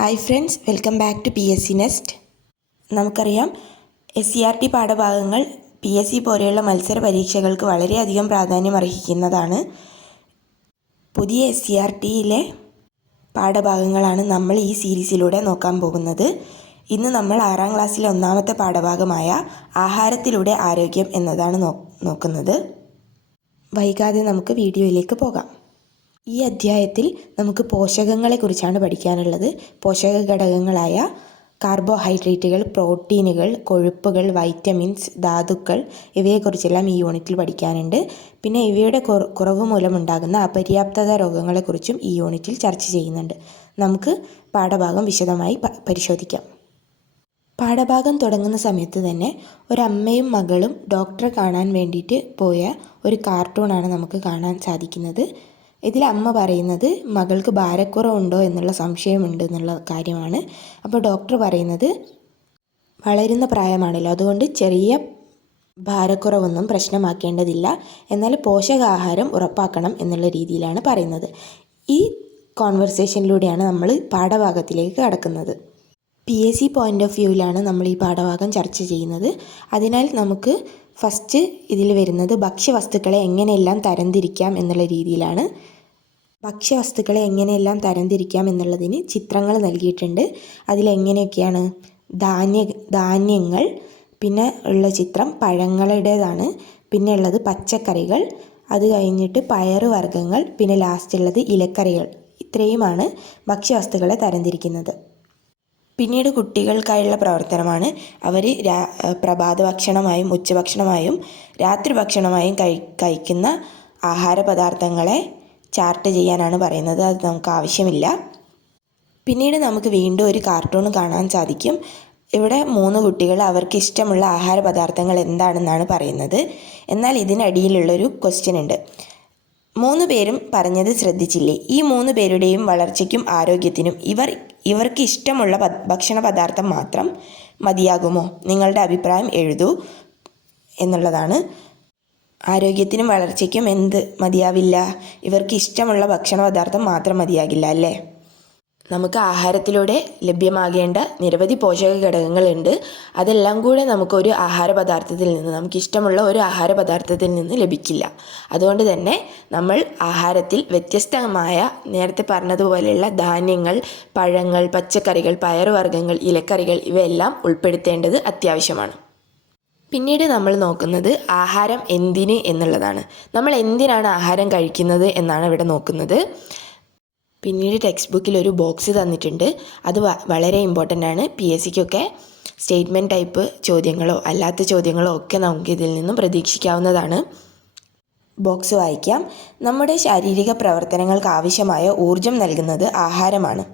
Hi friends, welcome back to PSC nest. നമുക്കറിയാം SCERT പാഠഭാഗങ്ങൾ PSC പോലെയുള്ള മത്സര പരീക്ഷകൾക്ക് വളരെയധികം പ്രാധാന്യം അർഹിക്കുന്നതാണ്. പുതിയ SCERTയിലെ പാഠഭാഗങ്ങളാണ് നമ്മൾ ഈ സീരീസിലൂടെ നോക്കാൻ പോകുന്നത്. ഇന്ന് നമ്മൾ 6ാം ക്ലാസ്സിലെ ഒന്നാമത്തെ പാഠഭാഗമായ ആഹാരത്തിലൂടെ ആരോഗ്യം എന്നതാണ് നോക്കുന്നത്. വൈകാതെ നമുക്ക് വീഡിയോയിലേക്ക് പോകാം. ഈ അധ്യായത്തിൽ നമുക്ക് പോഷകങ്ങളെക്കുറിച്ചാണ് പഠിക്കാനുള്ളത്. പോഷക ഘടകങ്ങളായ കാർബോഹൈഡ്രേറ്റുകൾ, പ്രോട്ടീനുകൾ, കൊഴുപ്പുകൾ, വൈറ്റമിൻസ്, ധാതുക്കൾ ഇവയെക്കുറിച്ചെല്ലാം ഈ യൂണിറ്റിൽ പഠിക്കാനുണ്ട്. പിന്നെ ഇവയുടെ കുറവ് മൂലമുണ്ടാകുന്ന അപര്യാപ്തത രോഗങ്ങളെക്കുറിച്ചും ഈ യൂണിറ്റിൽ ചർച്ച ചെയ്യുന്നുണ്ട്. നമുക്ക് പാഠഭാഗം വിശദമായി പരിശോധിക്കാം. പാഠഭാഗം തുടങ്ങുന്ന സമയത്ത് തന്നെ ഒരമ്മയും മകളും ഡോക്ടറെ കാണാൻ വേണ്ടിയിട്ട് പോയ ഒരു കാർട്ടൂണാണ് നമുക്ക് കാണാൻ സാധിക്കുന്നത്. ഇതിൽ അമ്മ പറയുന്നത് മകൾക്ക് ഭാരക്കുറവുണ്ടോ എന്നുള്ള സംശയമുണ്ട് എന്നുള്ള കാര്യമാണ്. അപ്പോൾ ഡോക്ടർ പറയുന്നത് വളരുന്ന പ്രായമാണല്ലോ, അതുകൊണ്ട് ചെറിയ ഭാരക്കുറവൊന്നും പ്രശ്നമാക്കേണ്ടതില്ല, എന്നാൽ പോഷകാഹാരം ഉറപ്പാക്കണം എന്നുള്ള രീതിയിലാണ് പറയുന്നത്. ഈ കോൺവെർസേഷനിലൂടെയാണ് നമ്മൾ പാഠഭാഗത്തിലേക്ക് കടക്കുന്നത്. PSC പോയിൻ്റ് ഓഫ് വ്യൂവിലാണ് നമ്മൾ ഈ പാഠഭാഗം ചർച്ച ചെയ്യുന്നത്. അതിനാൽ നമുക്ക് ഫസ്റ്റ് ഇതിൽ വരുന്നത് ഭക്ഷ്യവസ്തുക്കളെ എങ്ങനെയെല്ലാം തരംതിരിക്കാം എന്നുള്ള രീതിയിലാണ്. ഭക്ഷ്യവസ്തുക്കളെ എങ്ങനെയെല്ലാം തരംതിരിക്കാം എന്നുള്ളതിന് ചിത്രങ്ങൾ നൽകിയിട്ടുണ്ട്. അതിലെങ്ങനെയൊക്കെയാണ് ധാന്യങ്ങൾ, പിന്നെ ഉള്ള ചിത്രം പഴങ്ങളുടേതാണ്, പിന്നെ ഉള്ളത് പച്ചക്കറികൾ, അത് കഴിഞ്ഞിട്ട് പയറുവർഗ്ഗങ്ങൾ, പിന്നെ ലാസ്റ്റ് ഉള്ളത് ഇലക്കറികൾ. ഇത്രയുമാണ് ഭക്ഷ്യവസ്തുക്കളെ തരംതിരിക്കുന്നത്. പിന്നീട് കുട്ടികൾക്കായുള്ള പ്രവർത്തനമാണ്. അവർ പ്രഭാത ഭക്ഷണമായും ഉച്ചഭക്ഷണമായും രാത്രി ഭക്ഷണമായും കഴിക്കുന്ന ആഹാര പദാർത്ഥങ്ങളെ ചാർട്ട് ചെയ്യാനാണ് പറയുന്നത്. അത് നമുക്ക് ആവശ്യമില്ല. പിന്നീട് നമുക്ക് വീണ്ടും ഒരു കാർട്ടൂൺ കാണാൻ സാധിക്കും. ഇവിടെ 3 കുട്ടികൾ അവർക്ക് ഇഷ്ടമുള്ള ആഹാര പദാർത്ഥങ്ങൾ എന്താണെന്നാണ് പറയുന്നത്. എന്നാൽ ഇതിനടിയിലുള്ളൊരു ക്വസ്റ്റ്യൻ ഉണ്ട്. 3 പേരും പറഞ്ഞത് ശ്രദ്ധിച്ചില്ലേ? ഈ 3 പേരുടെയും വളർച്ചയ്ക്കും ആരോഗ്യത്തിനും ഇവർക്ക് ഇഷ്ടമുള്ള ഭക്ഷണ പദാർത്ഥം മാത്രം മതിയാകുമോ? നിങ്ങളുടെ അഭിപ്രായം എഴുതൂ എന്നുള്ളതാണ്. ആരോഗ്യത്തിനും വളർച്ചയ്ക്കും എന്ത് മതിയാവില്ല? ഇവർക്ക് ഇഷ്ടമുള്ള ഭക്ഷണ പദാർത്ഥം മാത്രം മതിയാകില്ല അല്ലേ? നമുക്ക് ആഹാരത്തിലൂടെ ലഭ്യമാകേണ്ട നിരവധി പോഷക ഘടകങ്ങളുണ്ട്. അതെല്ലാം കൂടെ നമുക്കൊരു ആഹാര പദാർത്ഥത്തിൽ നിന്ന്, നമുക്കിഷ്ടമുള്ള ഒരു ആഹാര പദാർത്ഥത്തിൽ നിന്ന് ലഭിക്കില്ല. അതുകൊണ്ട് തന്നെ നമ്മൾ ആഹാരത്തിൽ വ്യത്യസ്തമായ, നേരത്തെ പറഞ്ഞതുപോലെയുള്ള ധാന്യങ്ങൾ, പഴങ്ങൾ, പച്ചക്കറികൾ, പയറുവർഗ്ഗങ്ങൾ, ഇലക്കറികൾ ഇവയെല്ലാം ഉൾപ്പെടുത്തേണ്ടത് അത്യാവശ്യമാണ്. പിന്നീട് നമ്മൾ നോക്കുന്നത് ആഹാരം എന്തിന് എന്നുള്ളതാണ്. നമ്മൾ എന്തിനാണ് ആഹാരം കഴിക്കുന്നത് എന്നാണ് ഇവിടെ നോക്കുന്നത്. പിന്നീട് ടെക്സ്റ്റ് ബുക്കിൽ ഒരു ബോക്സ് തന്നിട്ടുണ്ട്. അത് വളരെ ഇമ്പോർട്ടൻ്റ് ആണ്. PSCക്കൊക്കെ സ്റ്റേറ്റ്മെൻറ്റ് ടൈപ്പ് ചോദ്യങ്ങളോ അല്ലാത്ത ചോദ്യങ്ങളോ ഒക്കെ നമുക്ക് ഇതിൽ നിന്നും പ്രതീക്ഷിക്കാവുന്നതാണ്. ബോക്സ് വായിക്കാം. നമ്മുടെ ശാരീരിക പ്രവർത്തനങ്ങൾക്ക് ആവശ്യമായ ഊർജം നൽകുന്നത് ആഹാരമാണ്.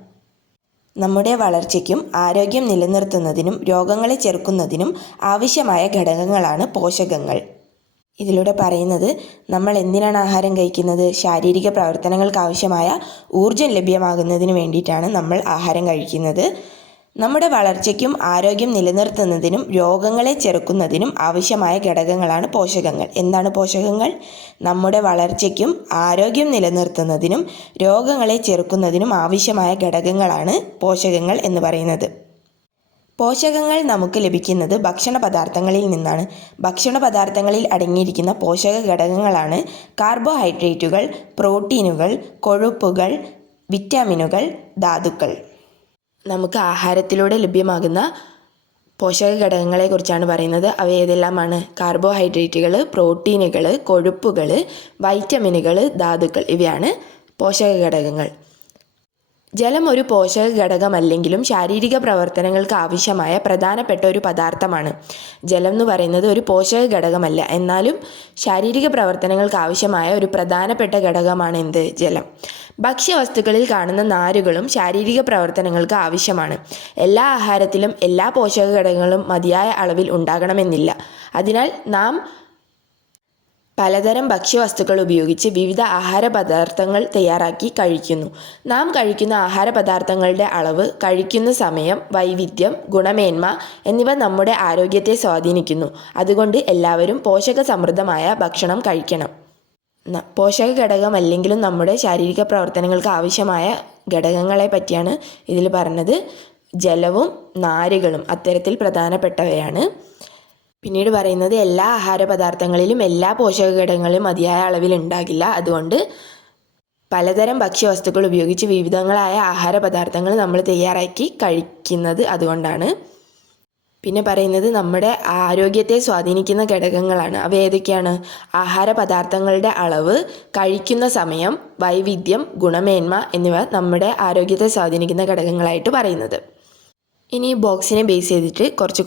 നമ്മുടെ വളർച്ചയ്ക്കും ആരോഗ്യം നിലനിർത്തുന്നതിനും രോഗങ്ങളെ ചെറുക്കുന്നതിനും ആവശ്യമായ ഘടകങ്ങളാണ് പോഷകങ്ങൾ. ഇതിലൂടെ പറയുന്നത് നമ്മൾ എന്തിനാണ് ആഹാരം കഴിക്കുന്നത്? ശാരീരിക പ്രവർത്തനങ്ങൾക്ക് ആവശ്യമായ ഊർജം ലഭ്യമാകുന്നതിന് വേണ്ടിയിട്ടാണ് നമ്മൾ ആഹാരം കഴിക്കുന്നത്. നമ്മുടെ വളർച്ചയ്ക്കും ആരോഗ്യം നിലനിർത്തുന്നതിനും രോഗങ്ങളെ ചെറുക്കുന്നതിനും ആവശ്യമായ ഘടകങ്ങളാണ് പോഷകങ്ങൾ. എന്താണ് പോഷകങ്ങൾ? നമ്മുടെ വളർച്ചയ്ക്കും ആരോഗ്യം നിലനിർത്തുന്നതിനും രോഗങ്ങളെ ചെറുക്കുന്നതിനും ആവശ്യമായ ഘടകങ്ങളാണ് പോഷകങ്ങൾ എന്ന് പറയുന്നത്. പോഷകങ്ങൾ നമുക്ക് ലഭിക്കുന്നത് ഭക്ഷണ പദാർത്ഥങ്ങളിൽ നിന്നാണ്. ഭക്ഷണ പദാർത്ഥങ്ങളിൽ അടങ്ങിയിരിക്കുന്ന പോഷക ഘടകങ്ങളാണ് കാർബോഹൈഡ്രേറ്റുകൾ, പ്രോട്ടീനുകൾ, കൊഴുപ്പുകൾ, വിറ്റാമിനുകൾ, ധാതുക്കൾ. നമുക്ക് ആഹാരത്തിലൂടെ ലഭ്യമാകുന്ന പോഷക ഘടകങ്ങളെക്കുറിച്ചാണ് പറയുന്നത്. അവ ഏതെല്ലാമാണ്? കാർബോഹൈഡ്രേറ്റുകൾ, പ്രോട്ടീനുകൾ, കൊഴുപ്പുകൾ, വൈറ്റമിനുകൾ, ധാതുക്കൾ. ഇവയാണ് പോഷക ഘടകങ്ങൾ. ജലം ഒരു പോഷക ഘടകമല്ലെങ്കിലും ശാരീരിക പ്രവർത്തനങ്ങൾക്ക് ആവശ്യമായ പ്രധാനപ്പെട്ട ഒരു പദാർത്ഥമാണ്. ജലം എന്ന് പറയുന്നത് ഒരു പോഷക ഘടകമല്ല, എന്നാലും ശാരീരിക പ്രവർത്തനങ്ങൾക്ക് ആവശ്യമായ ഒരു പ്രധാനപ്പെട്ട ഘടകമാണ് എന്ത്? ജലം. ഭക്ഷ്യവസ്തുക്കളിൽ കാണുന്ന നാരുകളും ശാരീരിക പ്രവർത്തനങ്ങൾക്ക് ആവശ്യമാണ്. എല്ലാ ആഹാരത്തിലും എല്ലാ പോഷക ഘടകങ്ങളും മതിയായ അളവിൽ ഉണ്ടാകണമെന്നില്ല. അതിനാൽ നാം പലതരം ഭക്ഷ്യവസ്തുക്കൾ ഉപയോഗിച്ച് വിവിധ ആഹാര പദാർത്ഥങ്ങൾ തയ്യാറാക്കി കഴിക്കുന്നു. നാം കഴിക്കുന്ന ആഹാര പദാർത്ഥങ്ങളുടെ അളവ്, കഴിക്കുന്ന സമയം, വൈവിധ്യം, ഗുണമേന്മ എന്നിവ നമ്മുടെ ആരോഗ്യത്തെ സ്വാധീനിക്കുന്നു. അതുകൊണ്ട് എല്ലാവരും പോഷക സമൃദ്ധമായ ഭക്ഷണം കഴിക്കണം. പോഷക ഘടകം അല്ലെങ്കിലും നമ്മുടെ ശാരീരിക പ്രവർത്തനങ്ങൾക്ക് ആവശ്യമായ ഘടകങ്ങളെ പറ്റിയാണ് ഇതിൽ പറഞ്ഞത്. ജലവും നാരുകളും അത്തരത്തിൽ പ്രധാനപ്പെട്ടവയാണ്. പിന്നീട് പറയുന്നത് എല്ലാ ആഹാര പദാർത്ഥങ്ങളിലും എല്ലാ പോഷക ഘടകങ്ങളും മതിയായ അളവിൽ ഉണ്ടാകില്ല. അതുകൊണ്ട് പലതരം ഭക്ഷ്യവസ്തുക്കൾ ഉപയോഗിച്ച് വിവിധങ്ങളായ ആഹാര പദാർത്ഥങ്ങൾ നമ്മൾ തയ്യാറാക്കി കഴിക്കുന്നത് അതുകൊണ്ടാണ്. പിന്നെ പറയുന്നത് നമ്മുടെ ആരോഗ്യത്തെ സ്വാധീനിക്കുന്ന ഘടകങ്ങളാണ്. അവ ഏതൊക്കെയാണ്? ആഹാര പദാർത്ഥങ്ങളുടെ അളവ്, കഴിക്കുന്ന സമയം, വൈവിധ്യം, ഗുണമേന്മ എന്നിവ നമ്മുടെ ആരോഗ്യത്തെ സ്വാധീനിക്കുന്ന ഘടകങ്ങളായിട്ട് പറയുന്നത്. ഇനി ബോക്സിനെ ബേസ് ചെയ്തിട്ട് കുറച്ച്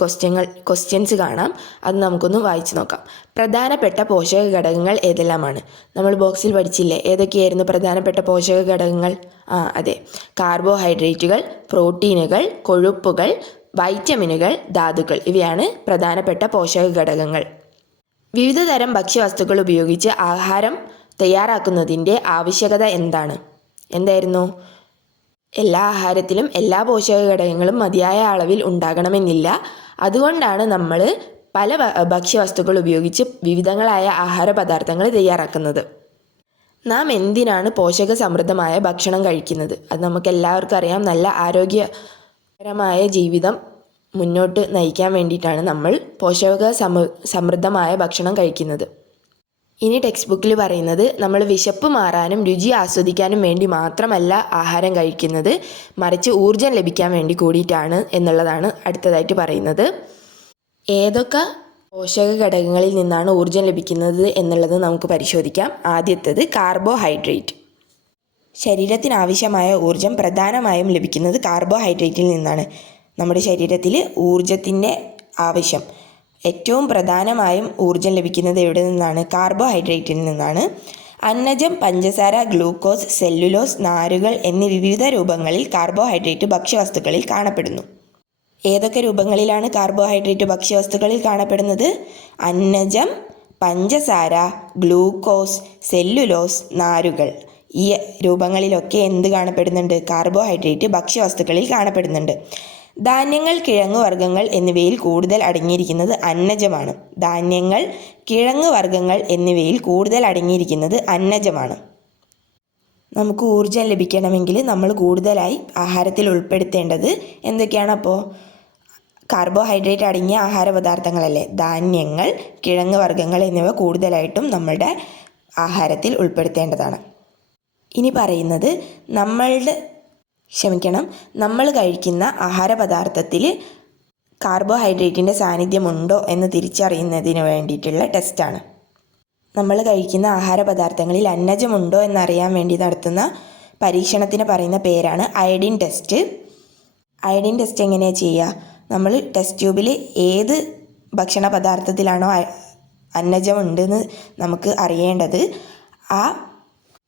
ക്വസ്റ്റ്യൻസ് കാണാം. അത് നമുക്കൊന്ന് വായിച്ചു നോക്കാം. പ്രധാനപ്പെട്ട പോഷക ഘടകങ്ങൾ ഏതെല്ലാമാണ്? നമ്മൾ ബോക്സിൽ പഠിച്ചില്ലേ, ഏതൊക്കെയായിരുന്നു പ്രധാനപ്പെട്ട പോഷക ഘടകങ്ങൾ? അതെ, കാർബോഹൈഡ്രേറ്റുകൾ, പ്രോട്ടീനുകൾ, കൊഴുപ്പുകൾ, വൈറ്റമിനുകൾ, ധാതുക്കൾ, ഇവയാണ് പ്രധാനപ്പെട്ട പോഷക ഘടകങ്ങൾ. വിവിധ തരം ഭക്ഷ്യവസ്തുക്കൾ ഉപയോഗിച്ച് ആഹാരം തയ്യാറാക്കുന്നതിൻ്റെ ആവശ്യകത എന്തായിരുന്നു? എല്ലാ ആഹാരത്തിലും എല്ലാ പോഷക ഘടകങ്ങളും മതിയായ അളവിൽ ഉണ്ടാകണമെന്നില്ല. അതുകൊണ്ടാണ് നമ്മൾ പല ഭക്ഷ്യവസ്തുക്കൾ ഉപയോഗിച്ച് വിവിധങ്ങളായ ആഹാര പദാർത്ഥങ്ങൾ തയ്യാറാക്കുന്നത്. നാം എന്തിനാണ് പോഷക സമൃദ്ധമായ ഭക്ഷണം കഴിക്കുന്നത്? അത് നമുക്ക് എല്ലാവർക്കും അറിയാം. നല്ല ആരോഗ്യകരമായ ജീവിതം മുന്നോട്ട് നയിക്കാൻ വേണ്ടിയിട്ടാണ് നമ്മൾ പോഷക സമൃദ്ധമായ ഭക്ഷണം കഴിക്കുന്നത്. ഇനി ടെക്സ്റ്റ് ബുക്കിൽ പറയുന്നത് നമ്മൾ വിശപ്പ് മാറാനും രുചി ആസ്വദിക്കാനും വേണ്ടി മാത്രമല്ല ആഹാരം കഴിക്കുന്നത്, മറിച്ച് ഊർജം ലഭിക്കാൻ വേണ്ടി കൂടിയിട്ടാണ് എന്നുള്ളതാണ് അടുത്തതായിട്ട് പറയുന്നത്. ഏതൊക്കെ പോഷക ഘടകങ്ങളിൽ നിന്നാണ് ഊർജം ലഭിക്കുന്നത് എന്നുള്ളത് നമുക്ക് പരിശോധിക്കാം. ആദ്യത്തേത് കാർബോഹൈഡ്രേറ്റ്. ശരീരത്തിനാവശ്യമായ ഊർജം പ്രധാനമായും ലഭിക്കുന്നത് കാർബോഹൈഡ്രേറ്റിൽ നിന്നാണ്. നമ്മുടെ ശരീരത്തിൽ ഊർജത്തിൻ്റെ ആവശ്യം ഏറ്റവും പ്രധാനമായും ഊർജം ലഭിക്കുന്നത് എവിടെ നിന്നാണ്? കാർബോഹൈഡ്രേറ്റിൽ നിന്നാണ്. അന്നജം, പഞ്ചസാര, ഗ്ലൂക്കോസ്, സെല്ലുലോസ്, നാരുകൾ എന്നീ വിവിധ രൂപങ്ങളിൽ കാർബോഹൈഡ്രേറ്റ് ഭക്ഷ്യവസ്തുക്കളിൽ കാണപ്പെടുന്നു. ഏതൊക്കെ രൂപങ്ങളിലാണ് കാർബോഹൈഡ്രേറ്റ് ഭക്ഷ്യവസ്തുക്കളിൽ കാണപ്പെടുന്നത്? അന്നജം, പഞ്ചസാര, ഗ്ലൂക്കോസ്, സെല്ലുലോസ്, നാരുകൾ, ഈ രൂപങ്ങളിലൊക്കെ എന്ത് കാണപ്പെടുന്നുണ്ട്? കാർബോഹൈഡ്രേറ്റ് ഭക്ഷ്യവസ്തുക്കളിൽ കാണപ്പെടുന്നുണ്ട്. ധാന്യങ്ങൾ, കിഴങ്ങുവർഗ്ഗങ്ങൾ എന്നിവയിൽ കൂടുതൽ അടങ്ങിയിരിക്കുന്നത് അന്നജമാണ്. ധാന്യങ്ങൾ, കിഴങ്ങുവർഗ്ഗങ്ങൾ എന്നിവയിൽ കൂടുതൽ അടങ്ങിയിരിക്കുന്നത് അന്നജമാണ്. നമുക്ക് ഊർജം ലഭിക്കണമെങ്കിൽ നമ്മൾ കൂടുതലായി ആഹാരത്തിൽ ഉൾപ്പെടുത്തേണ്ടത് എന്തൊക്കെയാണ്? അപ്പോൾ കാർബോഹൈഡ്രേറ്റ് അടങ്ങിയ ആഹാര പദാർത്ഥങ്ങളല്ലേ? ധാന്യങ്ങൾ, കിഴങ്ങുവർഗ്ഗങ്ങൾ എന്നിവ കൂടുതലായിട്ടും നമ്മളുടെ ആഹാരത്തിൽ ഉൾപ്പെടുത്തേണ്ടതാണ്. ഇനി പറയുന്നത് നമ്മൾ കഴിക്കുന്ന ആഹാര പദാർത്ഥത്തിൽ കാർബോഹൈഡ്രേറ്റിൻ്റെ സാന്നിധ്യമുണ്ടോ എന്ന് തിരിച്ചറിയുന്നതിന് വേണ്ടിയിട്ടുള്ള ടെസ്റ്റാണ്. നമ്മൾ കഴിക്കുന്ന ആഹാര പദാർത്ഥങ്ങളിൽ അന്നജമുണ്ടോ എന്നറിയാൻ വേണ്ടി നടത്തുന്ന പരീക്ഷണത്തിന് പറയുന്ന പേരാണ് അയഡിൻ ടെസ്റ്റ്. അയഡിൻ ടെസ്റ്റ് എങ്ങനെയാണ് ചെയ്യുക? നമ്മൾ ടെസ്റ്റ് ട്യൂബിൽ ഏത് ഭക്ഷണ പദാർത്ഥത്തിലാണോ അന്നജമുണ്ടെന്ന് നമുക്ക് അറിയേണ്ടത്, ആ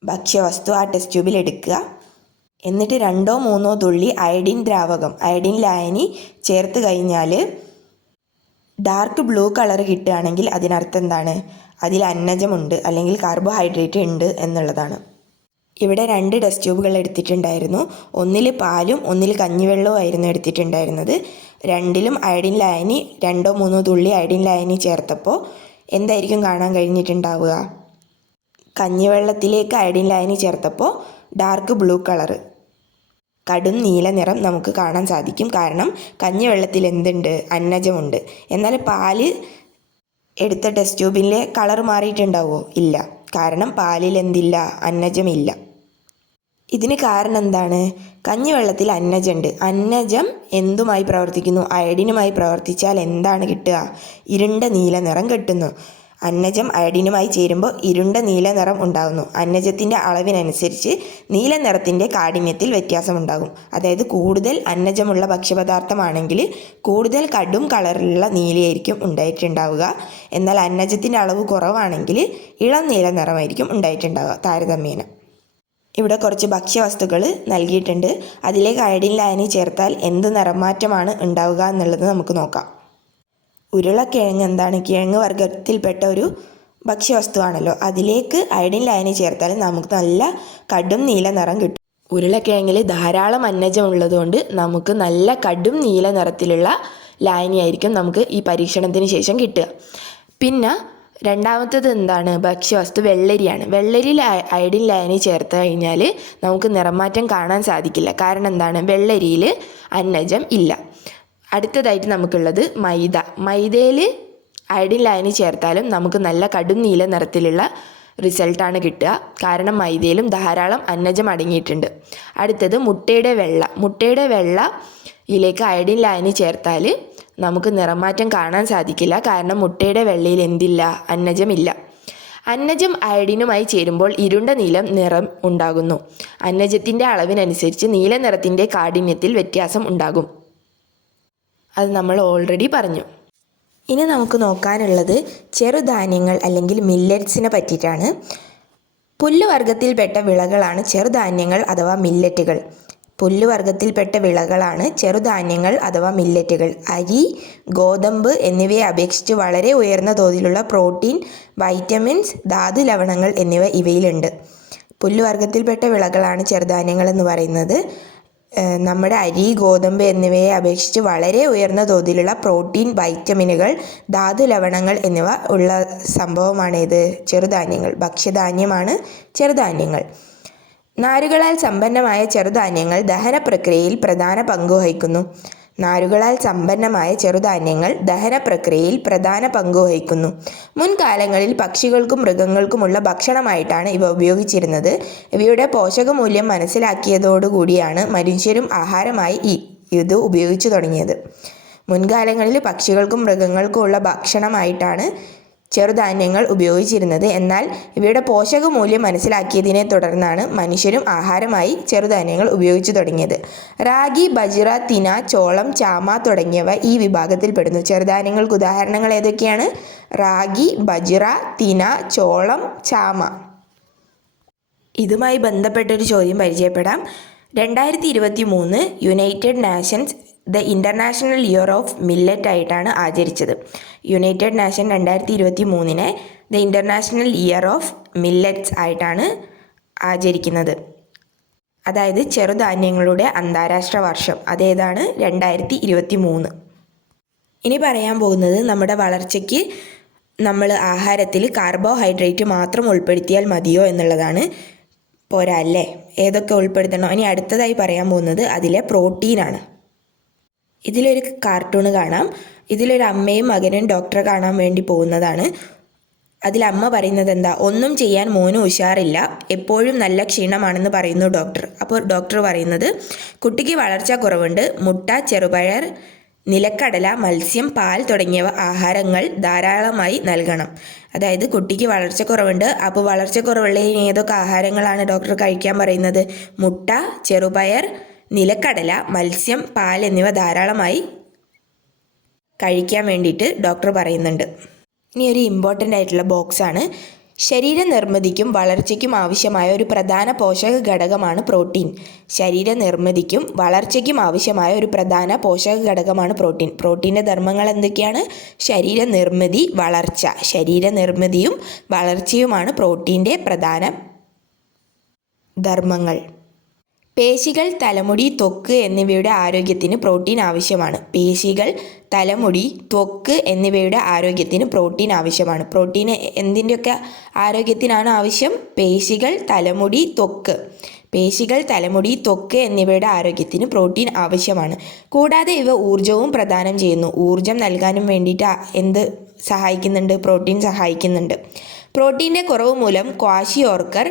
ഭക്ഷ്യവസ്തു ആ ടെസ്റ്റ് ട്യൂബിൽ എടുക്കുക. എന്നിട്ട് 2-3 തുള്ളി അയഡിൻ ദ്രാവകം, അയഡിൻ ലായനി ചേർത്ത് കഴിഞ്ഞാൽ ഡാർക്ക് ബ്ലൂ കളർ കിട്ടുകയാണെങ്കിൽ അതിനർത്ഥം എന്താണ്? അതിൽ അന്നജമുണ്ട് അല്ലെങ്കിൽ കാർബോഹൈഡ്രേറ്റ് ഉണ്ട് എന്നുള്ളതാണ്. ഇവിടെ 2 ടെസ്റ്റ് ട്യൂബുകൾ എടുത്തിട്ടുണ്ടായിരുന്നു. ഒന്നിൽ പാലും ഒന്നിൽ കഞ്ഞിവെള്ളവും ആയിരുന്നു എടുത്തിട്ടുണ്ടായിരുന്നത്. രണ്ടിലും അയഡിൻ ലായനി 2-3 തുള്ളി അയഡിൻ ലായനി ചേർത്തപ്പോൾ എന്തായിരിക്കും കാണാൻ കഴിഞ്ഞിട്ടുണ്ടാവുക? കഞ്ഞിവെള്ളത്തിലേക്ക് അയഡിൻ ലായനി ചേർത്തപ്പോൾ ഡാർക്ക് ബ്ലൂ കളറ്, കടും നീല നിറം നമുക്ക് കാണാൻ സാധിക്കും. കാരണം കഞ്ഞിവെള്ളത്തിൽ എന്തുണ്ട്? അന്നജമുണ്ട്. എന്നാൽ പാല് എടുത്ത ടെസ്റ്റ് ട്യൂബിലെ കളർ മാറിയിട്ടുണ്ടാവുമോ? ഇല്ല. കാരണം പാലിൽ എന്തില്ല? അന്നജമില്ല. ഇതിന് കാരണം എന്താണ്? കഞ്ഞിവെള്ളത്തിൽ അന്നജമുണ്ട്. അന്നജം എന്തുമായി പ്രവർത്തിക്കുന്നു? അയഡിനുമായി പ്രവർത്തിച്ചാൽ എന്താണ് കിട്ടുക? ഇരുണ്ട നീല നിറം കിട്ടുന്നു. അന്നജം അയഡിനുമായി ചേരുമ്പോൾ ഇരുണ്ട നീല നിറം ഉണ്ടാകുന്നു. അന്നജത്തിൻ്റെ അളവിനനുസരിച്ച് നീല നിറത്തിൻ്റെ കാഠിന്യത്തിൽ വ്യത്യാസമുണ്ടാകും. അതായത് കൂടുതൽ അന്നജമുള്ള ഭക്ഷ്യപദാർത്ഥമാണെങ്കിൽ കൂടുതൽ കടും കളറിലുള്ള നീലയായിരിക്കും ഉണ്ടായിട്ടുണ്ടാവുക. എന്നാൽ അന്നജത്തിൻ്റെ അളവ് കുറവാണെങ്കിൽ ഇളം നീല നിറമായിരിക്കും ഉണ്ടായിട്ടുണ്ടാവുക താരതമ്യേന. ഇവിടെ കുറച്ച് ഭക്ഷ്യവസ്തുക്കൾ നൽകിയിട്ടുണ്ട്. അതിലേക്ക് അയഡിൻ ലായനി ചേർത്താൽ എന്ത് നിറമാറ്റമാണ് ഉണ്ടാവുക എന്നുള്ളത് നമുക്ക് നോക്കാം. ഉരുളക്കിഴങ്ങ് എന്താണ്? കിഴങ്ങ് വർഗത്തിൽപ്പെട്ട ഒരു ഭക്ഷ്യവസ്തുവാണല്ലോ. അതിലേക്ക് അയഡിൻ ലായനി ചേർത്താൽ നമുക്ക് നല്ല കടും നീല നിറം കിട്ടും. ഉരുളക്കിഴങ്ങിൽ ധാരാളം അന്നജം ഉള്ളതുകൊണ്ട് നമുക്ക് നല്ല കടും നീല നിറത്തിലുള്ള ലായനിയായിരിക്കും നമുക്ക് ഈ പരീക്ഷണത്തിന് ശേഷം കിട്ടുക. പിന്നെ രണ്ടാമത്തേത് എന്താണ്? ഭക്ഷ്യവസ്തു വെള്ളരിയാണ്. വെള്ളരിയിൽ അയഡിൻ ലായനി ചേർത്ത് കഴിഞ്ഞാൽ നമുക്ക് നിറമാറ്റം കാണാൻ സാധിക്കില്ല. കാരണം എന്താണ്? വെള്ളരിയിൽ അന്നജം ഇല്ല. അടുത്തതായിട്ട് നമുക്കുള്ളത് മൈദ. മൈദയിൽ അയഡിൻ ലായനി ചേർത്താലും നമുക്ക് നല്ല കടും നീല നിറത്തിലുള്ള റിസൾട്ടാണ് കിട്ടുക. കാരണം മൈദയിലും ധാരാളം അന്നജം അടങ്ങിയിട്ടുണ്ട്. അടുത്തത് മുട്ടയുടെ വെള്ള. മുട്ടയുടെ വെള്ളയിലേക്ക് അയഡിൻ ലായനി ചേർത്താൽ നമുക്ക് നിറമാറ്റം കാണാൻ സാധിക്കില്ല. കാരണം മുട്ടയുടെ വെള്ളയിൽ എന്തില്ല? അന്നജമില്ല. അന്നജം അയഡിനുമായി ചേരുമ്പോൾ ഇരുണ്ട നീല നിറം ഉണ്ടാകുന്നു. അന്നജത്തിൻ്റെ അളവിനനുസരിച്ച് നീല നിറത്തിൻ്റെ കാഠിന്യത്തിൽ വ്യത്യാസം ഉണ്ടാകും. അത് നമ്മൾ ഓൾറെഡി പറഞ്ഞു. ഇനി നമുക്ക് നോക്കാനുള്ളത് ചെറുധാന്യങ്ങൾ അല്ലെങ്കിൽ മില്ലറ്റ്സിനെ പറ്റിയിട്ടാണ്. പുല്ലുവർഗത്തിൽപ്പെട്ട വിളകളാണ് ചെറുധാന്യങ്ങൾ അഥവാ മില്ലറ്റുകൾ. പുല്ലുവർഗത്തിൽപ്പെട്ട വിളകളാണ് ചെറുധാന്യങ്ങൾ അഥവാ മില്ലറ്റുകൾ. അരി, ഗോതമ്പ് എന്നിവയെ അപേക്ഷിച്ച് വളരെ ഉയർന്ന തോതിലുള്ള പ്രോട്ടീൻ, വൈറ്റമിൻസ്, ധാതു ലവണങ്ങൾ എന്നിവ ഇവയിലുണ്ട്. പുല്ലുവർഗത്തിൽപ്പെട്ട വിളകളാണ് ചെറുധാന്യങ്ങൾ എന്ന് പറയുന്നത്. നമ്മുടെ അരി, ഗോതമ്പ് എന്നിവയെ അപേക്ഷിച്ച് വളരെ ഉയർന്ന തോതിലുള്ള പ്രോട്ടീൻ, വൈറ്റമിനുകൾ, ധാതു ലവണങ്ങൾ എന്നിവ ഉള്ള സംഭവമാണേത്? ചെറുധാന്യങ്ങൾ. ഭക്ഷ്യധാന്യമാണ് ചെറുധാന്യങ്ങൾ. നാരുകളാൽ സമ്പന്നമായ ചെറുധാന്യങ്ങൾ ദഹന പ്രക്രിയയിൽ പ്രധാന പങ്കുവഹിക്കുന്നു. നാരുകളാൽ സമ്പന്നമായ ചെറുധാന്യങ്ങൾ ദഹന പ്രക്രിയയിൽ പ്രധാന പങ്കുവഹിക്കുന്നു. മുൻകാലങ്ങളിൽ പക്ഷികൾക്കും മൃഗങ്ങൾക്കുമുള്ള ഭക്ഷണമായിട്ടാണ് ഇവ ഉപയോഗിച്ചിരുന്നത്. ഇവയുടെ പോഷകമൂല്യം മനസ്സിലാക്കിയതോടുകൂടിയാണ് മനുഷ്യരും ആഹാരമായി ഇത് ഉപയോഗിച്ചു തുടങ്ങിയത്. മുൻകാലങ്ങളിൽ പക്ഷികൾക്കും മൃഗങ്ങൾക്കുമുള്ള ഭക്ഷണമായിട്ടാണ് ചെറുധാന്യങ്ങൾ ഉപയോഗിച്ചിരുന്നത്. എന്നാൽ ഇവയുടെ പോഷകമൂല്യം മനസ്സിലാക്കിയതിനെ തുടർന്നാണ് മനുഷ്യരും ആഹാരമായി ചെറുധാന്യങ്ങൾ ഉപയോഗിച്ചു തുടങ്ങിയത്. റാഗി, ബജ്റ, തിന, ചോളം, ചാമ തുടങ്ങിയവ ഈ വിഭാഗത്തിൽപ്പെടുന്നു. ചെറുധാന്യങ്ങൾക്ക് ഉദാഹരണങ്ങൾ ഏതൊക്കെയാണ്? റാഗി, ബജ്റ, തിന, ചോളം, ചാമ. ഇതുമായി ബന്ധപ്പെട്ടൊരു ചോദ്യം പരിചയപ്പെടാം. 2023 United Nations the International Year of millet ആയിട്ടാണ് ആചരിച്ചത്. United Nation 2023 the International Year of millets ആയിട്ടാണ് ആചരിക്കുന്നത്. അതായത് ചെറുധാന്യങ്ങളുടെ അന്താരാഷ്ട്ര വർഷം. അതേതാണ്? 2023. ഇനി പറയാൻ പോകുന്നത് നമ്മുടെ വളർച്ചയ്ക്ക് നമ്മൾ ആഹാരത്തിൽ കാർബോഹൈഡ്രേറ്റ് മാത്രം ഉൾപ്പെടുത്തിയാൽ മതിയോ എന്നുള്ളതാണ്. പോരാ അല്ലേ? ഏതൊക്കെ ഉൾപ്പെടുത്തണം? ഇനി അടുത്തതായി പറയാൻ പോകുന്നത് അതിലെ പ്രോട്ടീനാണ്. ഇതിലൊരു കാർട്ടൂൺ കാണാം. ഇതിലൊരു അമ്മയും മകനും ഡോക്ടറെ കാണാൻ വേണ്ടി പോകുന്നതാണ്. അതിൽ അമ്മ പറയുന്നത് എന്താ? ഒന്നും ചെയ്യാൻ മോന് ഉഷാറില്ല, എപ്പോഴും നല്ല ക്ഷീണമാണെന്ന് പറയുന്നു ഡോക്ടർ. അപ്പോൾ ഡോക്ടർ പറയുന്നത് കുട്ടിക്ക് വളർച്ചാ കുറവുണ്ട്, മുട്ട, ചെറുപയർ, നിലക്കടല, മത്സ്യം, പാൽ തുടങ്ങിയവ ആഹാരങ്ങൾ ധാരാളമായി നൽകണം. അതായത് കുട്ടിക്ക് വളർച്ചക്കുറവുണ്ട്. അപ്പോൾ വളർച്ചക്കുറവുള്ളതിന് ഏതൊക്കെ ആഹാരങ്ങളാണ് ഡോക്ടർ കഴിക്കാൻ പറയുന്നത്? മുട്ട, ചെറുപയർ, നിലക്കടല, മത്സ്യം, പാൽ എന്നിവ ധാരാളമായി കഴിക്കാൻ വേണ്ടിയിട്ട് ഡോക്ടർ പറയുന്നുണ്ട്. ഇനി ഒരു ഇമ്പോർട്ടൻ്റ് ആയിട്ടുള്ള ബോക്സാണ്. ശരീരനിർമ്മിതിക്കും വളർച്ചയ്ക്കും ആവശ്യമായ ഒരു പ്രധാന പോഷക ഘടകമാണ് പ്രോട്ടീൻ. ശരീരനിർമ്മിതിക്കും വളർച്ചയ്ക്കും ആവശ്യമായ ഒരു പ്രധാന പോഷക ഘടകമാണ് പ്രോട്ടീൻ. പ്രോട്ടീൻ്റെ ധർമ്മങ്ങൾ എന്തൊക്കെയാണ്? ശരീരനിർമ്മിതി, വളർച്ച. ശരീരനിർമ്മിതിയും വളർച്ചയുമാണ് പ്രോട്ടീൻ്റെ പ്രധാന ധർമ്മങ്ങൾ. പേശികൾ, തലമുടി, ത്വക്ക് എന്നിവയുടെ ആരോഗ്യത്തിന് പ്രോട്ടീൻ ആവശ്യമാണ്. പേശികൾ, തലമുടി, ത്വക്ക് എന്നിവയുടെ ആരോഗ്യത്തിന് പ്രോട്ടീൻ ആവശ്യമാണ്. പ്രോട്ടീൻ എന്തിൻ്റെയൊക്കെ ആരോഗ്യത്തിനാണ് ആവശ്യം? പേശികൾ, തലമുടി, ത്വക്ക്. പേശികൾ, തലമുടി, ത്വക്ക് എന്നിവയുടെ ആരോഗ്യത്തിന് പ്രോട്ടീൻ ആവശ്യമാണ്. കൂടാതെ ഇവ ഊർജവും പ്രദാനം ചെയ്യുന്നു. ഊർജം നൽകാനും വേണ്ടിയിട്ട് എന്ത് സഹായിക്കുന്നുണ്ട്? പ്രോട്ടീൻ സഹായിക്കുന്നുണ്ട്. പ്രോട്ടീൻ്റെ കുറവ് മൂലം ക്വാഷിയോർക്കർ,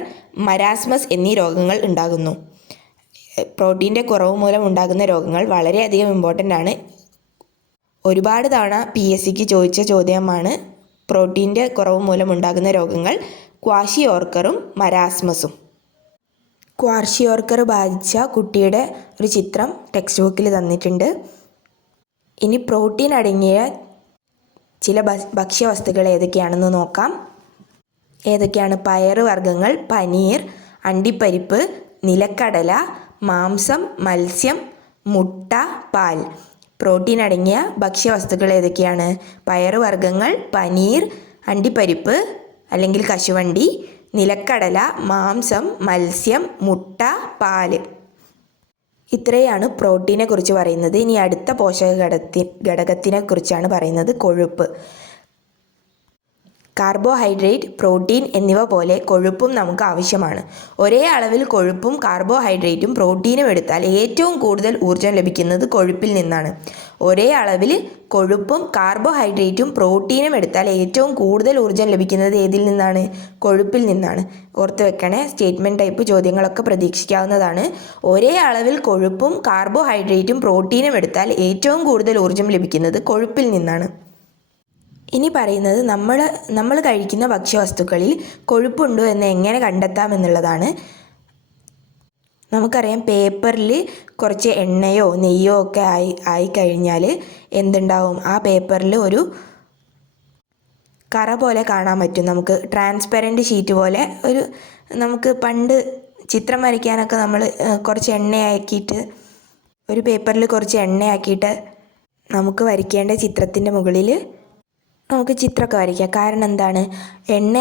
മരാസ്മസ് എന്നീ രോഗങ്ങൾ ഉണ്ടാകുന്നു. പ്രോട്ടീൻ്റെ കുറവ് മൂലം ഉണ്ടാകുന്ന രോഗങ്ങൾ വളരെയധികം ഇമ്പോർട്ടൻ്റ് ആണ്. ഒരുപാട് തവണ PSCക്ക് ചോദിച്ച ചോദ്യമാണ് പ്രോട്ടീൻ്റെ കുറവ് മൂലം ഉണ്ടാകുന്ന രോഗങ്ങൾ. ക്വാഷിയോർക്കറും മരാസ്മസും. ക്വാഷിയോർക്കർ ബാധിച്ച കുട്ടിയുടെ ഒരു ചിത്രം ടെക്സ്റ്റ് ബുക്കിൽ തന്നിട്ടുണ്ട്. ഇനി പ്രോട്ടീൻ അടങ്ങിയ ചില ഭക്ഷ്യവസ്തുക്കൾ ഏതൊക്കെയാണെന്ന് നോക്കാം. ഏതൊക്കെയാണ്? പയറ് വർഗ്ഗങ്ങൾ, പനീർ, അണ്ടിപ്പരിപ്പ്, നിലക്കടല, മാംസം, മത്സ്യം, മുട്ട, പാൽ. പ്രോട്ടീൻ അടങ്ങിയ ഭക്ഷ്യവസ്തുക്കൾ ഏതൊക്കെയാണ്? പയറ് വർഗ്ഗങ്ങൾ, പനീർ, അണ്ടിപ്പരിപ്പ് അല്ലെങ്കിൽ കശുവണ്ടി, നിലക്കടല, മാംസം, മത്സ്യം, മുട്ട, പാൽ. ഇത്രയാണ് പ്രോട്ടീനെ കുറിച്ച് പറയുന്നത്. ഇനി അടുത്ത പോഷക ഘടകത്തിനെ കുറിച്ചാണ് പറയുന്നത്, കൊഴുപ്പ്. കാർബോഹൈഡ്രേറ്റ്, പ്രോട്ടീൻ എന്നിവ പോലെ കൊഴുപ്പും നമുക്ക് ആവശ്യമാണ്. ഒരേ അളവിൽ കൊഴുപ്പും കാർബോഹൈഡ്രേറ്റും പ്രോട്ടീനും എടുത്താൽ ഏറ്റവും കൂടുതൽ ഊർജ്ജം ലഭിക്കുന്നത് കൊഴുപ്പിൽ നിന്നാണ്. ഒരേ അളവിൽ കൊഴുപ്പും കാർബോഹൈഡ്രേറ്റും പ്രോട്ടീനും എടുത്താൽ ഏറ്റവും കൂടുതൽ ഊർജ്ജം ലഭിക്കുന്നത് ഏതിൽ നിന്നാണ്? കൊഴുപ്പിൽ നിന്നാണ്. ഓർത്ത് വെക്കണേ, സ്റ്റേറ്റ്മെൻറ്റ് ടൈപ്പ് ചോദ്യങ്ങളൊക്കെ പ്രതീക്ഷിക്കാവുന്നതാണ്. ഒരേ അളവിൽ കൊഴുപ്പും കാർബോഹൈഡ്രേറ്റും പ്രോട്ടീനും എടുത്താൽ ഏറ്റവും കൂടുതൽ ഊർജ്ജം ലഭിക്കുന്നത് കൊഴുപ്പിൽ നിന്നാണ്. ഇനി പറയുന്നത് നമ്മൾ കഴിക്കുന്ന ഭക്ഷ്യവസ്തുക്കളിൽ കൊഴുപ്പുണ്ടോ എന്ന് എങ്ങനെ കണ്ടെത്താം എന്നുള്ളതാണ്. നമുക്കറിയാം, പേപ്പറിൽ കുറച്ച് എണ്ണയോ നെയ്യോ ഒക്കെ ആയിക്കഴിഞ്ഞാൽ എന്തുണ്ടാവും? ആ പേപ്പറിൽ ഒരു കറ പോലെ കാണാൻ പറ്റും. നമുക്ക് ട്രാൻസ്പെറൻറ്റ് ഷീറ്റ് പോലെ നമുക്ക് പണ്ട് ചിത്രം വരയ്ക്കാനൊക്കെ നമ്മൾ കുറച്ച് എണ്ണയാക്കിയിട്ട് ഒരു പേപ്പറിൽ കുറച്ച് എണ്ണയാക്കിയിട്ട് നമുക്ക് വരയ്ക്കേണ്ട ചിത്രത്തിൻ്റെ മുകളിൽ നമുക്ക് ചിത്രമൊക്കെ വരയ്ക്കാം. കാരണം എന്താണ്? എണ്ണ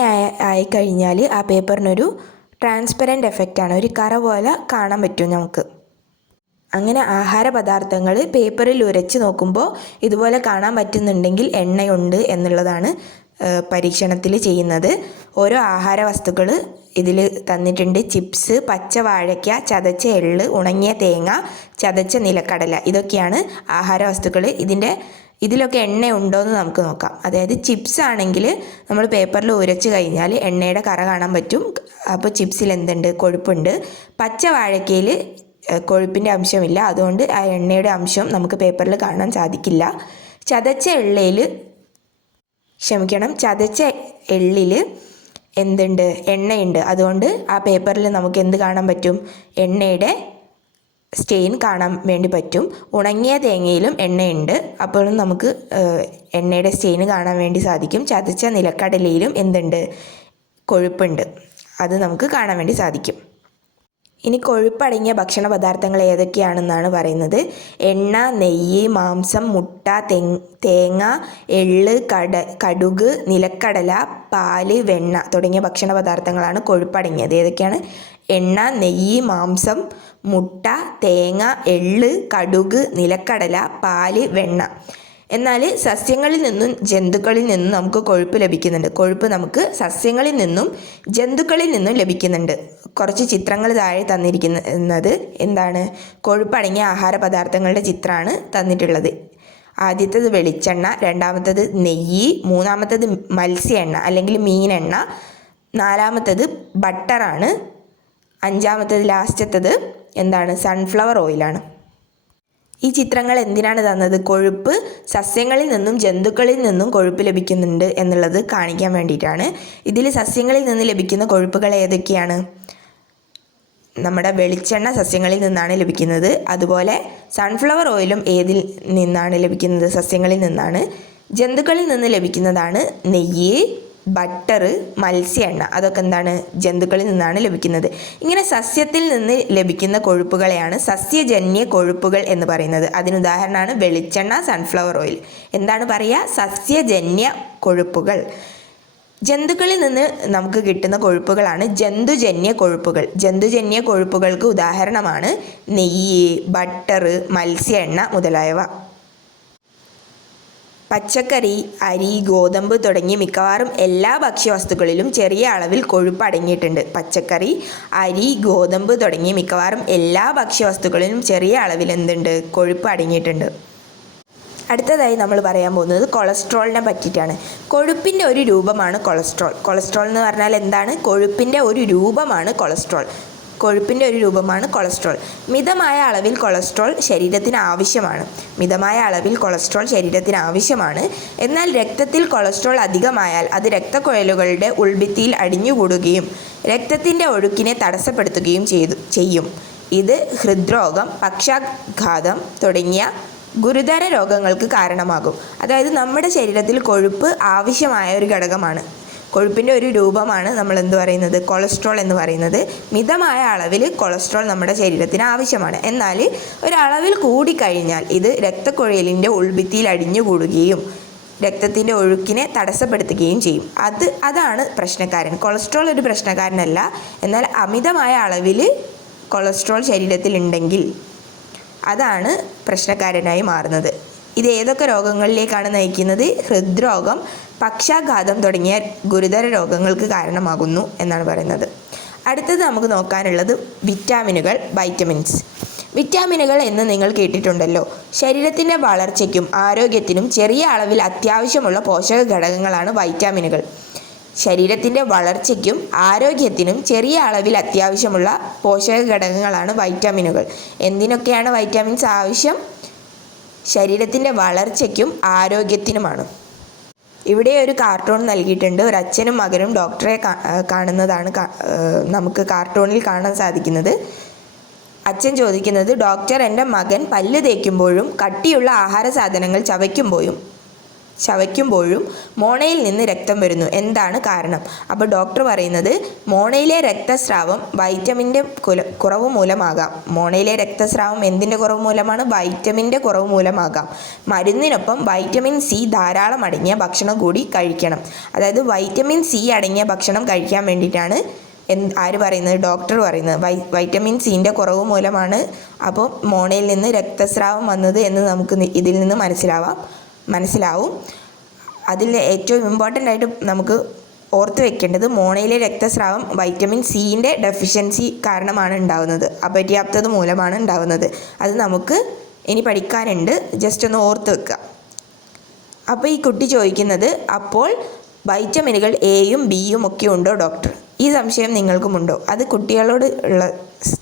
ആയിക്കഴിഞ്ഞാൽ ആ പേപ്പറിനൊരു ട്രാൻസ്പെറൻറ്റ് എഫക്റ്റാണ്, ഒരു കറ പോലെ കാണാൻ പറ്റും നമുക്ക്. അങ്ങനെ ആഹാര പദാർത്ഥങ്ങൾ പേപ്പറിൽ ഉരച്ച് നോക്കുമ്പോൾ ഇതുപോലെ കാണാൻ പറ്റുന്നുണ്ടെങ്കിൽ എണ്ണയുണ്ട് എന്നുള്ളതാണ് പരീക്ഷണത്തിൽ ചെയ്യുന്നത്. ഓരോ ആഹാര വസ്തുക്കൾ ഇതിൽ തന്നിട്ടുണ്ട്. ചിപ്സ്, പച്ച വാഴയ്ക്ക, ചതച്ച എള്ള്, ഉണങ്ങിയ തേങ്ങ, ചതച്ച നിലക്കടല, ഇതൊക്കെയാണ് ആഹാര വസ്തുക്കൾ. ഇതിലൊക്കെ എണ്ണ ഉണ്ടോ എന്ന് നമുക്ക് നോക്കാം. അതായത് ചിപ്സ് ആണെങ്കിൽ നമ്മൾ പേപ്പറിൽ ഉരച്ച് കഴിഞ്ഞാൽ എണ്ണയുടെ കറ കാണാൻ പറ്റും. അപ്പോൾ ചിപ്സിൽ എന്തുണ്ട്? കൊഴുപ്പുണ്ട്. പച്ച വാഴയ്ക്കയിൽ കൊഴുപ്പിൻ്റെ അംശമില്ല, അതുകൊണ്ട് ആ എണ്ണയുടെ അംശം നമുക്ക് പേപ്പറിൽ കാണാൻ സാധിക്കില്ല. ചതച്ച എള്ളിൽ എന്തുണ്ട്? എണ്ണയുണ്ട്, അതുകൊണ്ട് ആ പേപ്പറിൽ നമുക്ക് എന്ത് കാണാൻ പറ്റും? എണ്ണയുടെ സ്റ്റെയിൻ കാണാൻ വേണ്ടി പറ്റും. ഉണങ്ങിയ തേങ്ങയിലും എണ്ണയുണ്ട്, അപ്പോഴും നമുക്ക് എണ്ണയുടെ സ്റ്റെയിൻ കാണാൻ വേണ്ടി സാധിക്കും. ചതച്ച നിലക്കടലയിലും എന്തുണ്ട്? കൊഴുപ്പുണ്ട്, അത് നമുക്ക് കാണാൻ വേണ്ടി സാധിക്കും. ഇനി കൊഴുപ്പടങ്ങിയ ഭക്ഷണ പദാർത്ഥങ്ങൾ ഏതൊക്കെയാണെന്നാണ് പറയുന്നത്. എണ്ണ, നെയ്യ്, മാംസം, മുട്ട, തേങ്ങ, എള്ള്, കടുക്, നിലക്കടല, പാല്, വെണ്ണ തുടങ്ങിയ ഭക്ഷണ പദാർത്ഥങ്ങളാണ് കൊഴുപ്പടങ്ങിയത്. ഏതൊക്കെയാണ്? എണ്ണ, നെയ്യ്, മാംസം, മുട്ട, തേങ്ങ, എള്ള്, കടുക്, നിലക്കടല, പാല്, വെണ്ണ. എന്നാൽ സസ്യങ്ങളിൽ നിന്നും ജന്തുക്കളിൽ നിന്നും നമുക്ക് കൊഴുപ്പ് ലഭിക്കുന്നുണ്ട്. കൊഴുപ്പ് നമുക്ക് സസ്യങ്ങളിൽ നിന്നും ജന്തുക്കളിൽ നിന്നും ലഭിക്കുന്നുണ്ട്. കുറച്ച് ചിത്രങ്ങൾ താഴെ തന്നിരിക്കുന്നത് എന്താണ്? കൊഴുപ്പടങ്ങിയ ആഹാര പദാർത്ഥങ്ങളുടെ ചിത്രമാണ് തന്നിട്ടുള്ളത്. ആദ്യത്തേത് വെളിച്ചെണ്ണ, രണ്ടാമത്തേത് നെയ്യ്, മൂന്നാമത്തേത് മത്സ്യ എണ്ണ അല്ലെങ്കിൽ മീനെണ്ണ, നാലാമത്തേത് ബട്ടറാണ്, അഞ്ചാമത്തേത് ലാസ്റ്റത്തേത് എന്താണ്? സൺഫ്ലവർ ഓയിലാണ്. ഈ ചിത്രങ്ങൾ എന്തിനാണ് തന്നത്? കൊഴുപ്പ് സസ്യങ്ങളിൽ നിന്നും ജന്തുക്കളിൽ നിന്നും കൊഴുപ്പ് ലഭിക്കുന്നുണ്ട് എന്നുള്ളത് കാണിക്കാൻ വേണ്ടിയിട്ടാണ്. ഇതിൽ സസ്യങ്ങളിൽ നിന്ന് ലഭിക്കുന്ന കൊഴുപ്പുകൾ ഏതൊക്കെയാണ്? നമ്മുടെ വെളിച്ചെണ്ണ സസ്യങ്ങളിൽ നിന്നാണ് ലഭിക്കുന്നത്. അതുപോലെ സൺഫ്ലവർ ഓയിലും ഏതിൽ നിന്നാണ് ലഭിക്കുന്നത്? സസ്യങ്ങളിൽ നിന്നാണ്. ജന്തുക്കളിൽ നിന്ന് ലഭിക്കുന്നതാണ് നെയ്യ്, ബട്ടർ, മത്സ്യ എണ്ണ, അതൊക്കെ എന്താണ്? ജന്തുക്കളിൽ നിന്നാണ് ലഭിക്കുന്നത്. ഇങ്ങനെ സസ്യത്തിൽ നിന്ന് ലഭിക്കുന്ന കൊഴുപ്പുകളെയാണ് സസ്യജന്യ കൊഴുപ്പുകൾ എന്ന് പറയുന്നത്. അതിനുദാഹരണമാണ് വെളിച്ചെണ്ണ, സൺഫ്ലവർ ഓയിൽ. എന്താണ് പറയുക? സസ്യജന്യ കൊഴുപ്പുകൾ. ജന്തുക്കളിൽ നിന്ന് നമുക്ക് കിട്ടുന്ന കൊഴുപ്പുകളാണ് ജന്തുജന്യ കൊഴുപ്പുകൾ. ജന്തുജന്യ കൊഴുപ്പുകൾക്ക് ഉദാഹരണമാണ് നെയ്യ്, ബട്ടർ, മത്സ്യ എണ്ണ മുതലായവ. പച്ചക്കറി, അരി, ഗോതമ്പ് തുടങ്ങിയ മിക്കവാറും എല്ലാ ഭക്ഷ്യവസ്തുക്കളിലും ചെറിയ അളവിൽ കൊഴുപ്പ് അടങ്ങിയിട്ടുണ്ട്. പച്ചക്കറി, അരി, ഗോതമ്പ് തുടങ്ങിയ മിക്കവാറും എല്ലാ ഭക്ഷ്യവസ്തുക്കളിലും ചെറിയ അളവിൽ എന്തുണ്ട്? കൊഴുപ്പ് അടങ്ങിയിട്ടുണ്ട്. അടുത്തതായി നമ്മൾ പറയാൻ പോകുന്നത് കൊളസ്ട്രോളിനെ പറ്റിയിട്ടാണ്. കൊഴുപ്പിൻ്റെ ഒരു രൂപമാണ് കൊളസ്ട്രോൾ. കൊളസ്ട്രോൾ എന്ന് പറഞ്ഞാൽ എന്താണ്? കൊഴുപ്പിൻ്റെ ഒരു രൂപമാണ് കൊളസ്ട്രോൾ. കൊഴുപ്പിൻ്റെ ഒരു രൂപമാണ് കൊളസ്ട്രോൾ. മിതമായ അളവിൽ കൊളസ്ട്രോൾ ശരീരത്തിന് ആവശ്യമാണ്. മിതമായ അളവിൽ കൊളസ്ട്രോൾ ശരീരത്തിന് ആവശ്യമാണ്. എന്നാൽ രക്തത്തിൽ കൊളസ്ട്രോൾ അധികമായാൽ അത് രക്തക്കുഴലുകളുടെ ഉൾഭിത്തിയിൽ അടിഞ്ഞുകൂടുകയും രക്തത്തിൻ്റെ ഒഴുക്കിനെ തടസ്സപ്പെടുത്തുകയും ചെയ്യും. ഇത് ഹൃദ്രോഗം, പക്ഷാഘാതം തുടങ്ങിയ ഗുരുതര രോഗങ്ങൾക്ക് കാരണമാകും. അതായത് നമ്മുടെ ശരീരത്തിൽ കൊഴുപ്പ് ആവശ്യമായ ഒരു ഘടകമാണ്. കൊഴുപ്പിൻ്റെ ഒരു രൂപമാണ് നമ്മൾ എന്ത് പറയുന്നത്? കൊളസ്ട്രോൾ എന്ന് പറയുന്നത്. മിതമായ അളവിൽ കൊളസ്ട്രോൾ നമ്മുടെ ശരീരത്തിന് ആവശ്യമാണ്. എന്നാൽ ഒരളവിൽ കൂടിക്കഴിഞ്ഞാൽ ഇത് രക്തക്കുഴലിൻ്റെ ഉൾഭിത്തിയിൽ അടിഞ്ഞുകൂടുകയും രക്തത്തിൻ്റെ ഒഴുക്കിനെ തടസ്സപ്പെടുത്തുകയും ചെയ്യും. അതാണ് പ്രശ്നക്കാരൻ. കൊളസ്ട്രോൾ ഒരു പ്രശ്നക്കാരനല്ല. എന്നാൽ അമിതമായ അളവിൽ കൊളസ്ട്രോൾ ശരീരത്തിലുണ്ടെങ്കിൽ അതാണ് പ്രശ്നക്കാരനായി മാറുന്നത്. ഇത് ഏതൊക്കെ രോഗങ്ങളിലേക്കാണ് നയിക്കുന്നത്? ഹൃദ്രോഗം, പക്ഷാഘാതം തുടങ്ങിയ ഗുരുതര രോഗങ്ങൾക്ക് കാരണമാകുന്നു എന്നാണ് പറയുന്നത്. അടുത്തത് നമുക്ക് നോക്കാനുള്ളത് വിറ്റാമിനുകൾ, വൈറ്റമിൻസ്. വിറ്റാമിനുകൾ എന്ന് നിങ്ങൾ കേട്ടിട്ടുണ്ടല്ലോ. ശരീരത്തിൻ്റെ വളർച്ചയ്ക്കും ആരോഗ്യത്തിനും ചെറിയ അളവിൽ അത്യാവശ്യമുള്ള പോഷക ഘടകങ്ങളാണ് വൈറ്റാമിനുകൾ. ശരീരത്തിൻ്റെ വളർച്ചയ്ക്കും ആരോഗ്യത്തിനും ചെറിയ അളവിൽ അത്യാവശ്യമുള്ള പോഷക ഘടകങ്ങളാണ് വൈറ്റാമിനുകൾ. എന്തിനൊക്കെയാണ് വൈറ്റാമിൻസ് ആവശ്യം? ശരീരത്തിൻ്റെ വളർച്ചയ്ക്കും ആരോഗ്യത്തിനുമാണ്. ഇവിടെ ഒരു കാർട്ടൂൺ നൽകിയിട്ടുണ്ട്. ഒരു അച്ഛനും മകനും ഡോക്ടറെ കാണുന്നതാണ് നമുക്ക് കാർട്ടൂണിൽ കാണാൻ സാധിക്കുന്നത്. അച്ഛൻ ചോദിക്കുന്നത്, ഡോക്ടർ, എൻ്റെ മകൻ പല്ല് തേക്കുമ്പോഴും കട്ടിയുള്ള ആഹാര സാധനങ്ങൾ ചവയ്ക്കുമ്പോഴും മോണയിൽ നിന്ന് രക്തം വരുന്നു, എന്താണ് കാരണം? അപ്പോൾ ഡോക്ടർ പറയുന്നത്, മോണയിലെ രക്തസ്രാവം വൈറ്റമിൻ്റെ കുറവ് മൂലമാകാം. മോണയിലെ രക്തസ്രാവം എന്തിൻ്റെ കുറവ് മൂലമാണ്? വൈറ്റമിൻ്റെ കുറവ് മൂലമാകാം. മരുന്നിനൊപ്പം വൈറ്റമിൻ സി ധാരാളം അടങ്ങിയ ഭക്ഷണം കൂടി കഴിക്കണം. അതായത് വൈറ്റമിൻ സി അടങ്ങിയ ഭക്ഷണം കഴിക്കാൻ വേണ്ടിയിട്ടാണ് ആര് പറയുന്നത്? ഡോക്ടർ പറയുന്നത്. വൈറ്റമിൻ സിൻ്റെ കുറവ് മൂലമാണ് അപ്പോൾ മോണയിൽ നിന്ന് രക്തസ്രാവം വന്നത് എന്ന് നമുക്ക് ഇതിൽ നിന്ന് മനസ്സിലാവും. അതിൽ ഏറ്റവും ഇമ്പോർട്ടൻ്റ് ആയിട്ട് നമുക്ക് ഓർത്ത് വെക്കേണ്ടത്, മോണയിലെ രക്തസ്രാവം വൈറ്റമിൻ സിൻ്റെ ഡെഫിഷ്യൻസി കാരണമാണ് ഉണ്ടാകുന്നത്, അപര്യാപ്തത മൂലമാണ് ഉണ്ടാകുന്നത്. അത് നമുക്ക് ഇനി പഠിക്കാനുണ്ട്, ജസ്റ്റ് ഒന്ന് ഓർത്ത് വെക്കുക. അപ്പോൾ ഈ കുട്ടി ചോദിക്കുന്നത്, അപ്പോൾ വൈറ്റമിനുകൾ എയും ബിയും ഒക്കെ ഉണ്ടോ ഡോക്ടർ? ഈ സംശയം നിങ്ങൾക്കുമുണ്ടോ? അത് കുട്ടികളോട് ഉള്ള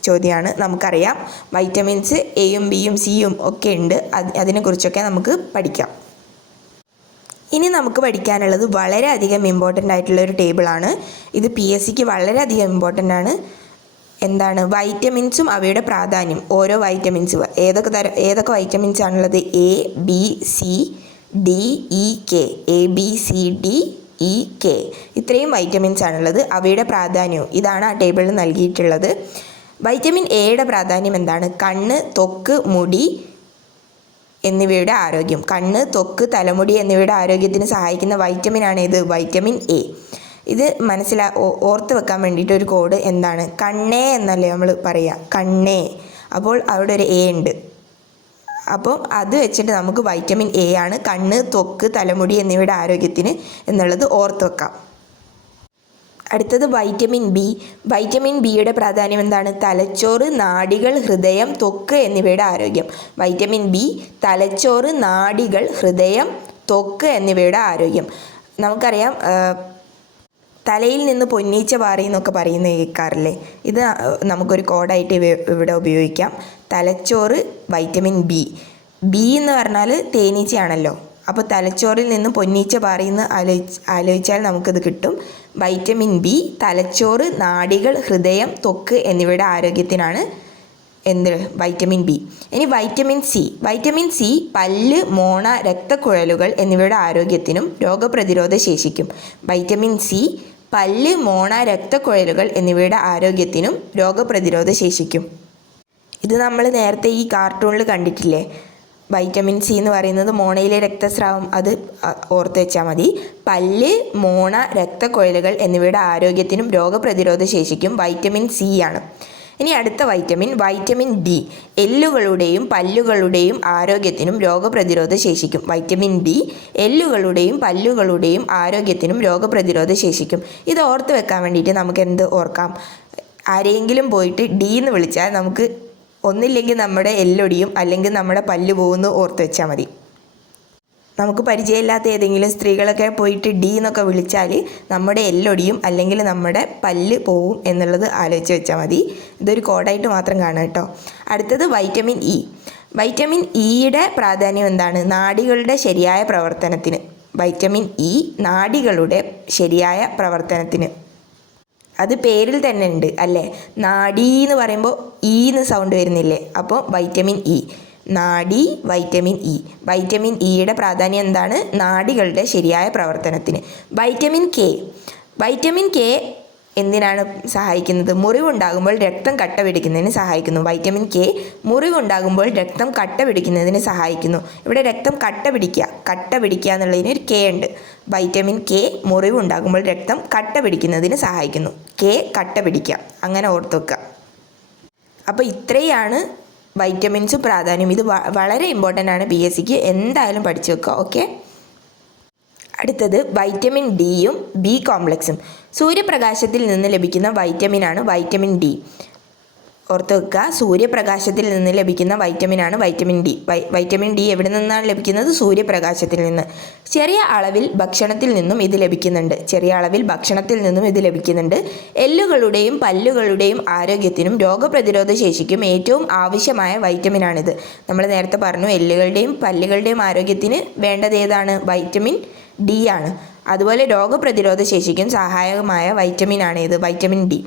ചോദ്യമാണ്. നമുക്കറിയാം വൈറ്റമിൻസ് എയും ബിയും സിയും ഒക്കെ ഉണ്ട്. അതിനെക്കുറിച്ചൊക്കെ നമുക്ക് പഠിക്കാം. ഇനി നമുക്ക് പഠിക്കാനുള്ളത് വളരെയധികം ഇമ്പോർട്ടൻ്റ് ആയിട്ടുള്ളൊരു ടേബിളാണ്. ഇത് PSCക്ക് വളരെയധികം ഇമ്പോർട്ടൻ്റ് ആണ്. എന്താണ്? വൈറ്റമിൻസും അവയുടെ പ്രാധാന്യം. ഓരോ വൈറ്റമിൻസ് ഏതൊക്കെ വൈറ്റമിൻസ് ആണുള്ളത്? A, B, C, D, E, K. A, B, C, D, E, K. ഇത്രയും വൈറ്റമിൻസ് ആണുള്ളത്. അവയുടെ പ്രാധാന്യവും ഇതാണ് ആ ടേബിളിൽ നൽകിയിട്ടുള്ളത്. വൈറ്റമിൻ എയുടെ പ്രാധാന്യം എന്താണ്? കണ്ണ്, ത്വക്ക്, മുടി എന്നിവയുടെ ആരോഗ്യം. കണ്ണ്, ത്വക്ക്, തലമുടി എന്നിവയുടെ ആരോഗ്യത്തിന് സഹായിക്കുന്ന വൈറ്റമിനാണ് ഇത്, വൈറ്റമിൻ എ. ഇത് ഓർത്ത് വെക്കാൻ വേണ്ടിയിട്ട് ഒരു കോഡ് എന്താണ്? കണ്ണേ എന്നല്ലേ നമ്മൾ പറയുക, കണ്ണേ. അപ്പോൾ അവിടെ ഒരു എ ഉണ്ട്. അപ്പോൾ അത് വെച്ചിട്ട് നമുക്ക് വൈറ്റമിൻ എ ആണ് കണ്ണ്, ത്വക്ക്, തലമുടി എന്നിവയുടെ ആരോഗ്യത്തിന് എന്നുള്ളത് ഓർത്ത് വെക്കാം. അടുത്തത് വൈറ്റമിൻ ബി. വൈറ്റമിൻ ബിയുടെ പ്രാധാന്യം എന്താണ്? തലച്ചോറ്, നാഡികൾ, ഹൃദയം, ത്വക്ക് എന്നിവയുടെ ആരോഗ്യം. വൈറ്റമിൻ ബി തലച്ചോറ്, നാഡികൾ, ഹൃദയം, ത്വക്ക് എന്നിവയുടെ ആരോഗ്യം. നമുക്കറിയാം തലയിൽ നിന്ന് പൊന്നീച്ച പാറി എന്നൊക്കെ പറയുന്നത് കേൾക്കാറില്ലേ? ഇത് നമുക്കൊരു കോഡായിട്ട് ഇവിടെ ഉപയോഗിക്കാം. തലച്ചോറ് വൈറ്റമിൻ ബി. ബി എന്ന് പറഞ്ഞാൽ തേനീച്ചയാണല്ലോ. അപ്പോൾ തലച്ചോറിൽ നിന്ന് പൊന്നീച്ച പാറിയെന്ന് ആലോചിച്ചാൽ നമുക്കിത് കിട്ടും. വൈറ്റമിൻ ബി തലച്ചോറ്, നാഡികൾ, ഹൃദയം, ത്വക്ക് എന്നിവയുടെ ആരോഗ്യത്തിനാണ് വൈറ്റമിൻ ബി. ഇനി വൈറ്റമിൻ സി. വൈറ്റമിൻ സി പല്ല്, മോണ, രക്തക്കുഴലുകൾ എന്നിവയുടെ ആരോഗ്യത്തിനും രോഗപ്രതിരോധ ശേഷിക്കും. വൈറ്റമിൻ സി പല്ല്, മോണ, രക്തക്കുഴലുകൾ എന്നിവയുടെ ആരോഗ്യത്തിനും രോഗപ്രതിരോധ ശേഷിക്കും. ഇത് നമ്മൾ നേരത്തെ ഈ കാർട്ടൂണിൽ കണ്ടിട്ടില്ലേ? വൈറ്റമിൻ സി എന്ന് പറയുന്നത് മോണയിലെ രക്തസ്രാവം, അത് ഓർത്ത് വെച്ചാൽ മതി. പല്ല്, മോണ, രക്തക്കുഴലുകൾ എന്നിവയുടെ ആരോഗ്യത്തിനും രോഗപ്രതിരോധ ശേഷിക്കും വൈറ്റമിൻ സി ആണ്. ഇനി അടുത്ത വൈറ്റമിൻ ഡി. എല്ലുകളുടെയും പല്ലുകളുടെയും ആരോഗ്യത്തിനും രോഗപ്രതിരോധ ശേഷിക്കും. വൈറ്റമിൻ ഡി എല്ലുകളുടെയും പല്ലുകളുടെയും ആരോഗ്യത്തിനും രോഗപ്രതിരോധ ശേഷിക്കും. ഇത് ഓർത്ത് വെക്കാൻ വേണ്ടിയിട്ട് നമുക്ക് എന്ത് ഓർക്കാം? ആരെങ്കിലും പോയിട്ട് ഡി എന്ന് വിളിച്ചാൽ നമുക്ക് ഒന്നില്ലെങ്കിൽ നമ്മുടെ എല്ലൊടിയും അല്ലെങ്കിൽ നമ്മുടെ പല്ല് പോകുന്നു ഓർത്ത് വെച്ചാൽ മതി. നമുക്ക് പരിചയമില്ലാത്ത ഏതെങ്കിലും സ്ത്രീകളൊക്കെ പോയിട്ട് ഡി എന്നൊക്കെ വിളിച്ചാൽ നമ്മുടെ എല്ലൊടിയും അല്ലെങ്കിൽ നമ്മുടെ പല്ല് പോവും എന്നുള്ളത് ആലോചിച്ച് വെച്ചാൽ മതി. ഇതൊരു കോഡായിട്ട് മാത്രം കാണുക കേട്ടോ. അടുത്തത് വൈറ്റമിൻ ഇ. വൈറ്റമിൻ ഇയുടെ പ്രാധാന്യം എന്താണ്? നാഡികളുടെ ശരിയായ പ്രവർത്തനത്തിന്. വൈറ്റമിൻ ഇ നാഡികളുടെ ശരിയായ പ്രവർത്തനത്തിന്. അത് പേരിൽ തന്നെ ഉണ്ട് അല്ലേ? നാഡി എന്ന് പറയുമ്പോൾ എന്ന് സൗണ്ട് വരുന്നില്ലേ? അപ്പോൾ വൈറ്റമിൻ ഇ, നാഡി, വൈറ്റമിൻ ഇ. വൈറ്റമിൻ ഇയുടെ പ്രാധാന്യം എന്താണ്? നാഡികളുടെ ശരിയായ പ്രവർത്തനത്തിന്. Vitamin K. വൈറ്റമിൻ കെ എന്തിനാണ് സഹായിക്കുന്നത്? മുറിവുണ്ടാകുമ്പോൾ രക്തം കട്ട പിടിക്കുന്നതിന് സഹായിക്കുന്നു. വൈറ്റമിൻ കെ മുറിവുണ്ടാകുമ്പോൾ രക്തം കട്ട പിടിക്കുന്നതിന് സഹായിക്കുന്നു. ഇവിടെ രക്തം കട്ട പിടിക്കുക എന്നുള്ളതിന് ഒരു കെ ഉണ്ട്. വൈറ്റമിൻ കെ മുറിവുണ്ടാകുമ്പോൾ രക്തം കട്ട പിടിക്കുന്നതിന് സഹായിക്കുന്നു. കെ കട്ട പിടിക്കുക, അങ്ങനെ ഓർത്ത് വെക്കുക. അപ്പോൾ ഇത്രയാണ് വൈറ്റമിൻസ് പ്രാധാന്യം. ഇത് വളരെ ഇമ്പോർട്ടൻ്റ് ആണ്. PSCക്ക് എന്തായാലും പഠിച്ചു വെക്കുക. ഓക്കെ. അടുത്തത് വൈറ്റമിൻ ഡിയും ബി കോംപ്ലക്സും. സൂര്യപ്രകാശത്തിൽ നിന്ന് ലഭിക്കുന്ന വൈറ്റമിനാണ് വൈറ്റമിൻ ഡി. ഓർത്ത് വെക്കുക, സൂര്യപ്രകാശത്തിൽ നിന്ന് ലഭിക്കുന്ന വൈറ്റമിനാണ് വൈറ്റമിൻ ഡി. വൈറ്റമിൻ ഡി എവിടെ നിന്നാണ് ലഭിക്കുന്നത്? സൂര്യപ്രകാശത്തിൽ നിന്ന്. ചെറിയ അളവിൽ ഭക്ഷണത്തിൽ നിന്നും ഇത് ലഭിക്കുന്നുണ്ട്. എല്ലുകളുടെയും പല്ലുകളുടെയും ആരോഗ്യത്തിനും രോഗപ്രതിരോധ ശേഷിക്കും ഏറ്റവും ആവശ്യമായ വൈറ്റമിനാണിത്. നമ്മൾ നേരത്തെ പറഞ്ഞു, എല്ലുകളുടെയും പല്ലുകളുടെയും ആരോഗ്യത്തിന് വേണ്ടത് ഏതാണ്? വൈറ്റമിൻ ഡി ആണ്. അതുപോലെ രോഗപ്രതിരോധ ശേഷിക്കും സഹായകമായ വൈറ്റമിനാണ് ഇത്, വൈറ്റമിൻ ഡി.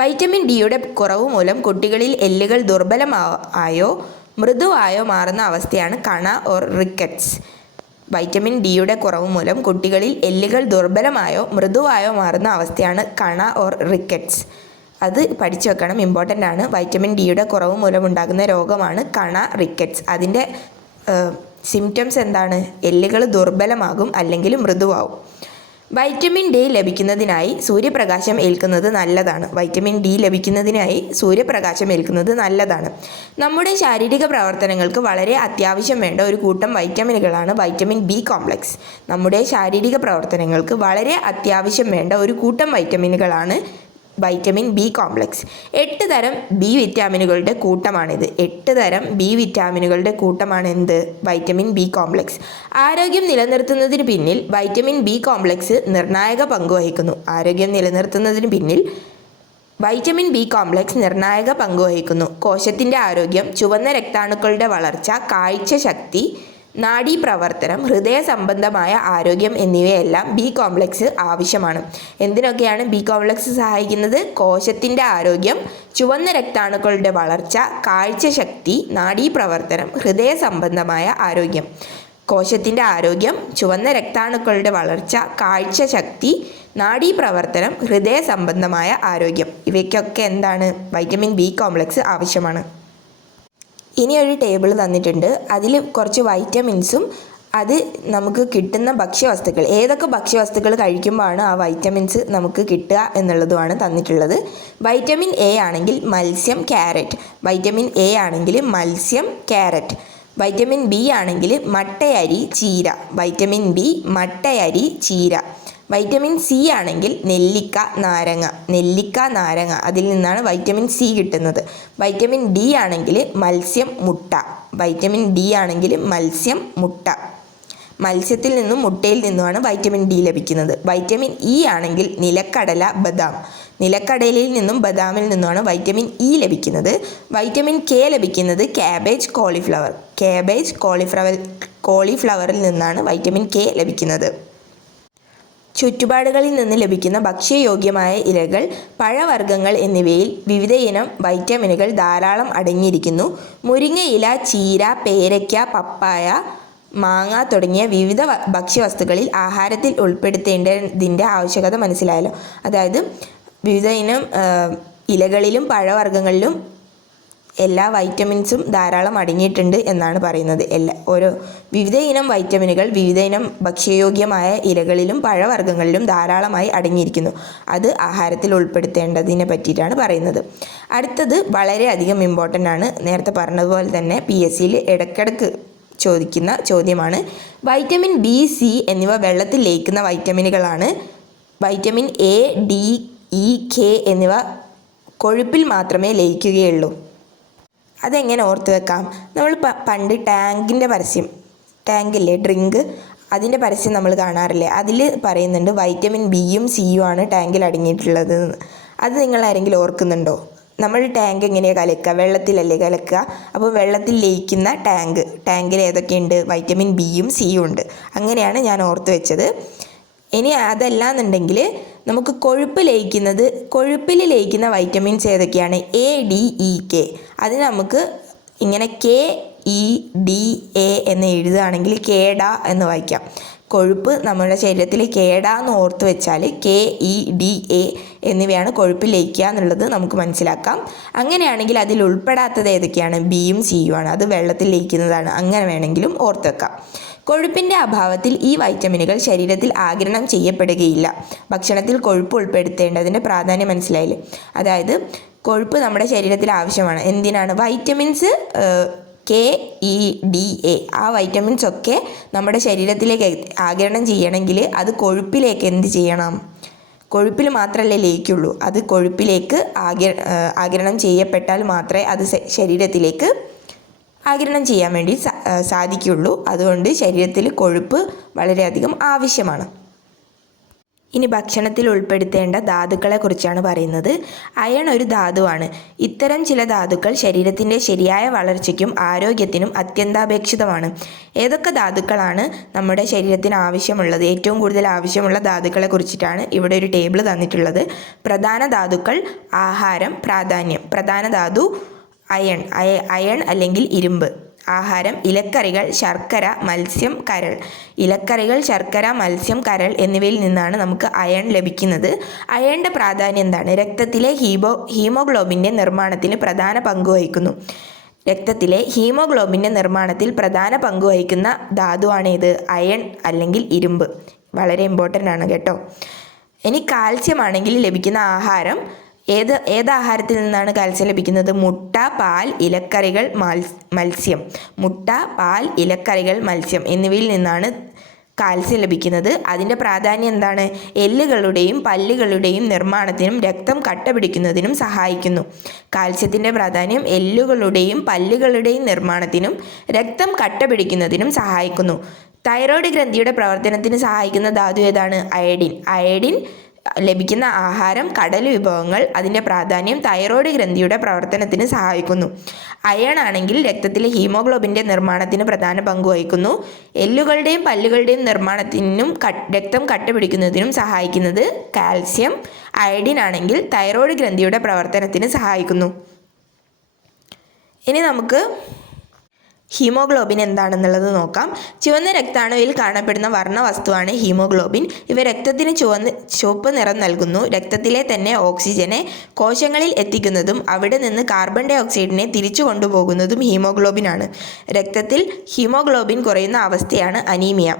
വൈറ്റമിൻ ഡിയുടെ കുറവ് മൂലം കുട്ടികളിൽ എല്ലുകൾ ദുർബലമായോ മൃദുവായോ മാറുന്ന അവസ്ഥയാണ് കണ ഓർ റിക്കറ്റ്സ്. വൈറ്റമിൻ ഡിയുടെ കുറവ് മൂലം കുട്ടികളിൽ എല്ലുകൾ ദുർബലമായോ മൃദുവായോ മാറുന്ന അവസ്ഥയാണ് കണ ഓർ റിക്കറ്റ്സ്. അത് പഠിച്ചു വെക്കണം, ഇമ്പോർട്ടൻ്റ് ആണ്. വൈറ്റമിൻ ഡിയുടെ കുറവ് മൂലം ഉണ്ടാകുന്ന രോഗമാണ് കണ റിക്കറ്റ്സ്. അതിൻ്റെ സിംറ്റംസ് എന്താണ്? എല്ലുകൾ ദുർബലമാകും അല്ലെങ്കിൽ മൃദുവാകും. വൈറ്റമിൻ ഡി ലഭിക്കുന്നതിനായി സൂര്യപ്രകാശം ഏൽക്കുന്നത് നല്ലതാണ്. നമ്മുടെ ശാരീരിക പ്രവർത്തനങ്ങൾക്ക് വളരെ അത്യാവശ്യം വേണ്ട ഒരു കൂട്ടം വൈറ്റമിനുകളാണ് വൈറ്റമിൻ ബി കോംപ്ലക്സ്. 8 തരം ബി വിറ്റാമിനുകളുടെ കൂട്ടമാണിത്. 8 തരം ബി വിറ്റാമിനുകളുടെ കൂട്ടമാണ് എന്ത്? Vitamin B complex. ആരോഗ്യം നിലനിർത്തുന്നതിന് പിന്നിൽ വൈറ്റമിൻ ബി കോംപ്ലക്സ് നിർണായക പങ്ക് വഹിക്കുന്നു. കോശത്തിൻ്റെ ആരോഗ്യം, ചുവന്ന രക്താണുക്കളുടെ വളർച്ച, കാഴ്ചശക്തി, നാഡീപ്രവർത്തനം, ഹൃദയ സംബന്ധമായ ആരോഗ്യം എന്നിവയെല്ലാം ബി കോംപ്ലക്സ് ആവശ്യമാണ്. എന്തിനൊക്കെയാണ് ബി കോംപ്ലക്സ് സഹായിക്കുന്നത്? കോശത്തിൻ്റെ ആരോഗ്യം, ചുവന്ന രക്താണുക്കളുടെ വളർച്ച, കാഴ്ചശക്തി, നാഡീപ്രവർത്തനം, ഹൃദയ സംബന്ധമായ ആരോഗ്യം. കോശത്തിൻ്റെ ആരോഗ്യം, ചുവന്ന രക്താണുക്കളുടെ വളർച്ച, കാഴ്ചശക്തി, നാഡീപ്രവർത്തനം, ഹൃദയ സംബന്ധമായ ആരോഗ്യം. ഇവയ്ക്കൊക്കെ എന്താണ്? വൈറ്റമിൻ ബി കോംപ്ലക്സ് ആവശ്യമാണ്. ഇനി ഒരു ടേബിൾ തന്നിട്ടുണ്ട്. അതിൽ കുറച്ച് വൈറ്റമിൻസും അത് നമുക്ക് കിട്ടുന്ന ഭക്ഷ്യവസ്തുക്കൾ, ഏതൊക്കെ ഭക്ഷ്യവസ്തുക്കൾ കഴിക്കുമ്പോഴാണ് ആ വൈറ്റമിൻസ് നമുക്ക് കിട്ടുക എന്നുള്ളതുമാണ് തന്നിട്ടുള്ളത്. വൈറ്റമിൻ എ ആണെങ്കിൽ മത്സ്യം, ക്യാരറ്റ്. വൈറ്റമിൻ ബി ആണെങ്കിൽ മട്ടയരി, ചീര. വൈറ്റമിൻ സി ആണെങ്കിൽ നെല്ലിക്ക, നാരങ്ങ. അതിൽ നിന്നാണ് വൈറ്റമിൻ സി കിട്ടുന്നത്. വൈറ്റമിൻ ഡി ആണെങ്കിൽ മത്സ്യം, മുട്ട. മത്സ്യത്തിൽ നിന്നും മുട്ടയിൽ നിന്നുമാണ് വൈറ്റമിൻ ഡി ലഭിക്കുന്നത്. വൈറ്റമിൻ ഇ ആണെങ്കിൽ നിലക്കടല, ബദാം. നിലക്കടലയിൽ നിന്നും ബദാമിൽ നിന്നുമാണ് വൈറ്റമിൻ ഇ ലഭിക്കുന്നത്. വൈറ്റമിൻ കെ ലഭിക്കുന്നത് കാബേജ്, കോളിഫ്ലവറിൽ നിന്നാണ് വൈറ്റമിൻ കെ ലഭിക്കുന്നത്. ചുറ്റുപാടുകളിൽ നിന്ന് ലഭിക്കുന്ന ഭക്ഷ്യയോഗ്യമായ ഇലകൾ, പഴവർഗ്ഗങ്ങൾ എന്നിവയിൽ വിവിധയിനം വൈറ്റമിനുകൾ ധാരാളം അടങ്ങിയിരിക്കുന്നു. മുരിങ്ങയില, ചീര, പേരയ്ക്ക, പപ്പായ, മാങ്ങ തുടങ്ങിയ വിവിധ ഭക്ഷ്യവസ്തുക്കളിൽ ആഹാരത്തിൽ ഉൾപ്പെടുത്തേണ്ടതിൻ്റെ ആവശ്യകത മനസ്സിലായല്ലോ. അതായത് വിവിധ ഇനം ഇലകളിലും പഴവർഗ്ഗങ്ങളിലും എല്ലാ വൈറ്റമിൻസും ധാരാളം അടങ്ങിയിട്ടുണ്ട് എന്നാണ് പറയുന്നത്. വിവിധ ഇനം വൈറ്റമിനുകൾ വിവിധ ഇനം ഭക്ഷ്യയോഗ്യമായ ഇലകളിലും പഴവർഗ്ഗങ്ങളിലും ധാരാളമായി അടങ്ങിയിരിക്കുന്നു. അത് ആഹാരത്തിൽ ഉൾപ്പെടുത്തേണ്ടതിനെ പറ്റിയിട്ടാണ് പറയുന്നത്. അടുത്തത് വളരെയധികം ഇമ്പോർട്ടൻ്റ് ആണ്. നേരത്തെ പറഞ്ഞതുപോലെ തന്നെ PSCയിൽ ഇടയ്ക്കിടയ്ക്ക് ചോദിക്കുന്ന ചോദ്യമാണ്. വൈറ്റമിൻ ബി, സി എന്നിവ വെള്ളത്തിൽ ലയിക്കുന്ന വൈറ്റമിനുകളാണ്. Vitamin A, D, E, K എന്നിവ കൊഴുപ്പിൽ മാത്രമേ ലയിക്കുകയുള്ളൂ. അതെങ്ങനെ ഓർത്ത് വെക്കാം? നമ്മൾ പണ്ട് ടാങ്കില്ലേ, ഡ്രിങ്ക്, അതിൻ്റെ പരസ്യം നമ്മൾ കാണാറില്ലേ? അതിൽ പറയുന്നുണ്ട് വൈറ്റമിൻ ബിയും സിയും ആണ് ടാങ്കിൽ അടങ്ങിയിട്ടുള്ളത്. അത് നിങ്ങൾ ആരെങ്കിലും ഓർക്കുന്നുണ്ടോ? നമ്മൾ ടാങ്ക് എങ്ങനെയാണ് കലക്കുക? വെള്ളത്തിലല്ലേ കലക്കുക. അപ്പോൾ വെള്ളത്തിൽ ലയിക്കുന്ന ടാങ്കിൽ ഏതൊക്കെയുണ്ട്? വൈറ്റമിൻ ബിയും സിയും ഉണ്ട്. അങ്ങനെയാണ് ഞാൻ ഓർത്ത് വെച്ചത്. ഇനി അതല്ലാന്നുണ്ടെങ്കിൽ നമുക്ക് കൊഴുപ്പിൽ ലയിക്കുന്ന വൈറ്റമിൻസ് ഏതൊക്കെയാണ്? A, D, E, K. അതിന് നമുക്ക് ഇങ്ങനെ KEDA എന്ന് എഴുതുകയാണെങ്കിൽ കേട എന്ന് വായിക്കാം. കൊഴുപ്പ് നമ്മുടെ ശരീരത്തിൽ കേട എന്ന് ഓർത്ത് വെച്ചാൽ KEDA എന്നിവയാണ് കൊഴുപ്പിൽ ലയിക്കുക എന്നുള്ളത് നമുക്ക് മനസ്സിലാക്കാം. അങ്ങനെയാണെങ്കിൽ അതിൽ ഉൾപ്പെടാത്തത് ഏതൊക്കെയാണ്? ബിയും സിയും ആണ്. അത് വെള്ളത്തിൽ ലയിക്കുന്നതാണ്. അങ്ങനെ വേണമെങ്കിലും ഓർത്ത് വെക്കാം. കൊഴുപ്പിൻ്റെ അഭാവത്തിൽ ഈ വൈറ്റമിനുകൾ ശരീരത്തിൽ ആഗിരണം ചെയ്യപ്പെടുകയില്ല. ഭക്ഷണത്തിൽ കൊഴുപ്പ് ഉൾപ്പെടുത്തേണ്ടതിൻ്റെ പ്രാധാന്യം മനസ്സിലായില്ലേ? അതായത് കൊഴുപ്പ് നമ്മുടെ ശരീരത്തിൽ ആവശ്യമാണ്. എന്തിനാണ്? വൈറ്റമിൻസ് KEDA ആ വൈറ്റമിൻസ് ഒക്കെ നമ്മുടെ ശരീരത്തിലേക്ക് ആഗിരണം ചെയ്യണമെങ്കിൽ അത് കൊഴുപ്പിലേക്ക് എന്ത് ചെയ്യണം? കൊഴുപ്പിൽ മാത്രമല്ലേ ലയിക്കുള്ളൂ. അത് കൊഴുപ്പിലേക്ക് ആഗിരണം ചെയ്യപ്പെട്ടാൽ മാത്രമേ അത് ശരീരത്തിലേക്ക് ആഗിരണം ചെയ്യാൻ വേണ്ടി സാധിക്കുള്ളൂ. അതുകൊണ്ട് ശരീരത്തിൽ കൊഴുപ്പ് വളരെയധികം ആവശ്യമാണ്. ഇനി ഭക്ഷണത്തിൽ ഉൾപ്പെടുത്തേണ്ട ധാതുക്കളെക്കുറിച്ചാണ് പറയുന്നത്. അയൺ ഒരു ധാതുവാണ്. ഇത്തരം ചില ധാതുക്കൾ ശരീരത്തിൻ്റെ ശരിയായ വളർച്ചയ്ക്കും ആരോഗ്യത്തിനും അത്യന്താപേക്ഷിതമാണ്. ഏതൊക്കെ ധാതുക്കളാണ് നമ്മുടെ ശരീരത്തിന് ആവശ്യമുള്ളത്? ഏറ്റവും കൂടുതൽ ആവശ്യമുള്ള ധാതുക്കളെ കുറിച്ചിട്ടാണ് ഇവിടെ ഒരു ടേബിൾ തന്നിട്ടുള്ളത്. പ്രധാന ധാതുക്കൾ, ആഹാരം, പ്രാധാന്യം. പ്രധാന ധാതു അയൺ അല്ലെങ്കിൽ ഇരുമ്പ്. ആഹാരം ഇലക്കറികൾ, ശർക്കര, മത്സ്യം, കരൾ. ഇലക്കറികൾ, ശർക്കര, മത്സ്യം, കരൾ എന്നിവയിൽ നിന്നാണ് നമുക്ക് അയൺ ലഭിക്കുന്നത്. അയണിൻ്റെ പ്രാധാന്യം എന്താണ്? രക്തത്തിലെ ഹീമോഗ്ലോബിൻ്റെ നിർമ്മാണത്തിന് പ്രധാന പങ്ക് വഹിക്കുന്നു. രക്തത്തിലെ ഹീമോഗ്ലോബിൻ്റെ നിർമ്മാണത്തിൽ പ്രധാന പങ്ക് വഹിക്കുന്ന ധാതുവാണ് ഇത്, അയൺ അല്ലെങ്കിൽ ഇരുമ്പ്. വളരെ ഇമ്പോർട്ടൻ്റ് ആണ് കേട്ടോ. ഇനി കാൽസ്യം ആണെങ്കിൽ ലഭിക്കുന്ന ആഹാരം, ഏത് ആഹാരത്തിൽ നിന്നാണ് കാൽസ്യം ലഭിക്കുന്നത്? മുട്ട, പാൽ, ഇലക്കറികൾ, മത്സ്യം. മുട്ട, പാൽ, ഇലക്കറികൾ, മത്സ്യം എന്നിവയിൽ നിന്നാണ് കാൽസ്യം ലഭിക്കുന്നത്. അതിൻ്റെ പ്രാധാന്യം എന്താണ്? എല്ലുകളുടെയും പല്ലുകളുടെയും നിർമ്മാണത്തിനും രക്തം കട്ട പിടിക്കുന്നതിനും സഹായിക്കുന്നു. കാൽസ്യത്തിൻ്റെ പ്രാധാന്യം എല്ലുകളുടെയും പല്ലുകളുടെയും നിർമ്മാണത്തിനും രക്തം കട്ട പിടിക്കുന്നതിനും സഹായിക്കുന്നു. തൈറോയ്ഡ് ഗ്രന്ഥിയുടെ പ്രവർത്തനത്തിന് സഹായിക്കുന്ന ധാതു ഏതാണ്? അയഡിൻ ലഭിക്കുന്ന ആഹാരം, കടൽ വിഭവങ്ങൾ. അതിൻ്റെ പ്രാധാന്യം തൈറോയ്ഡ് ഗ്രന്ഥിയുടെ പ്രവർത്തനത്തിന് സഹായിക്കുന്നു. അയൺ ആണെങ്കിൽ രക്തത്തിലെ ഹീമോഗ്ലോബിൻ്റെ നിർമ്മാണത്തിന് പ്രധാന പങ്ക് വഹിക്കുന്നു. എല്ലുകളുടെയും പല്ലുകളുടെയും നിർമ്മാണത്തിനും രക്തം കട്ടപിടിക്കുന്നതിനും സഹായിക്കുന്നത് കാൽസ്യം. അയഡിൻ ആണെങ്കിൽ തൈറോയ്ഡ് ഗ്രന്ഥിയുടെ പ്രവർത്തനത്തിന് സഹായിക്കുന്നു. ഇനി നമുക്ക് ഹീമോഗ്ലോബിൻ എന്താണെന്നുള്ളത് നോക്കാം. ചുവന്ന രക്താണുവിൽ കാണപ്പെടുന്ന വർണ്ണവസ്തുവാണ് ഹീമോഗ്ലോബിൻ. ഇവ രക്തത്തിന് ചുവപ്പ് നിറം നൽകുന്നു. രക്തത്തിലെ തന്നെ ഓക്സിജനെ കോശങ്ങളിൽ എത്തിക്കുന്നതും അവിടെ നിന്ന് കാർബൺ ഡൈ ഓക്സൈഡിനെ തിരിച്ചു കൊണ്ടുപോകുന്നതും ഹീമോഗ്ലോബിനാണ്. രക്തത്തിൽ ഹീമോഗ്ലോബിൻ കുറയുന്ന അവസ്ഥയാണ് അനീമിയ.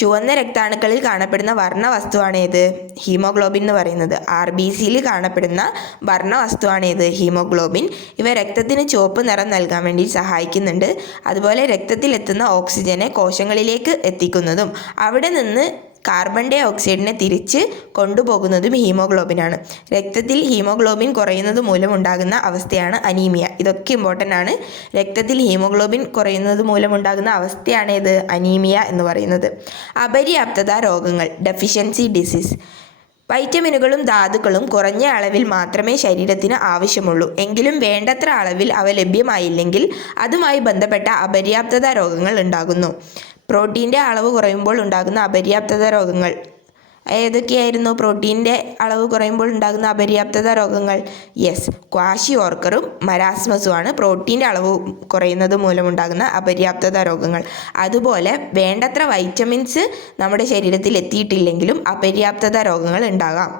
ചുവന്ന രക്താണുക്കളിൽ കാണപ്പെടുന്ന വർണ്ണവസ്തുവാണ് ഏത്? ഹീമോഗ്ലോബിൻ എന്ന് പറയുന്നത്. RBCയിൽ കാണപ്പെടുന്ന വർണ്ണവസ്തുവാണ് ഏത്? ഹീമോഗ്ലോബിൻ. ഇവ രക്തത്തിന് ചുവപ്പ് നിറം നൽകാൻ വേണ്ടി സഹായിക്കുന്നുണ്ട്. അതുപോലെ രക്തത്തിലെത്തുന്ന ഓക്സിജനെ കോശങ്ങളിലേക്ക് എത്തിക്കുന്നതും അവിടെ നിന്ന് കാർബൺ ഡൈ ഓക്സൈഡിനെ തിരിച്ച് കൊണ്ടുപോകുന്നതും ഹീമോഗ്ലോബിനാണ്. രക്തത്തിൽ ഹീമോഗ്ലോബിൻ കുറയുന്നത് മൂലമുണ്ടാകുന്ന അവസ്ഥയാണ് അനീമിയ. ഇതൊക്കെ ഇമ്പോർട്ടൻ്റ് ആണ്. രക്തത്തിൽ ഹീമോഗ്ലോബിൻ കുറയുന്നത് മൂലമുണ്ടാകുന്ന അവസ്ഥയാണ് ഇത് അനീമിയ എന്ന് പറയുന്നത്. അപര്യാപ്തത രോഗങ്ങൾ, ഡെഫിഷ്യൻസി ഡിസീസ്. വൈറ്റമിനുകളും ധാതുക്കളും കുറഞ്ഞ അളവിൽ മാത്രമേ ശരീരത്തിന് ആവശ്യമുള്ളൂ. എങ്കിലും വേണ്ടത്ര അളവിൽ അവ ലഭ്യമായില്ലെങ്കിൽ അതുമായി ബന്ധപ്പെട്ട അപര്യാപ്തത രോഗങ്ങൾ ഉണ്ടാകുന്നു. പ്രോട്ടീൻ്റെ അളവ് കുറയുമ്പോൾ ഉണ്ടാകുന്ന അപര്യാപ്തത രോഗങ്ങൾ ഏതൊക്കെയായിരുന്നു? പ്രോട്ടീൻ്റെ അളവ് കുറയുമ്പോൾ ഉണ്ടാകുന്ന അപര്യാപ്തത രോഗങ്ങൾ ക്വാഷിയോർക്കറും മരാസ്മസുമാണ് പ്രോട്ടീൻ്റെ അളവ് കുറയുന്നത് മൂലമുണ്ടാകുന്ന അപര്യാപ്തത രോഗങ്ങൾ. അതുപോലെ വേണ്ടത്ര വൈറ്റമിൻസ് നമ്മുടെ ശരീരത്തിൽ എത്തിയിട്ടില്ലെങ്കിലും അപര്യാപ്തത രോഗങ്ങൾ ഉണ്ടാകാം.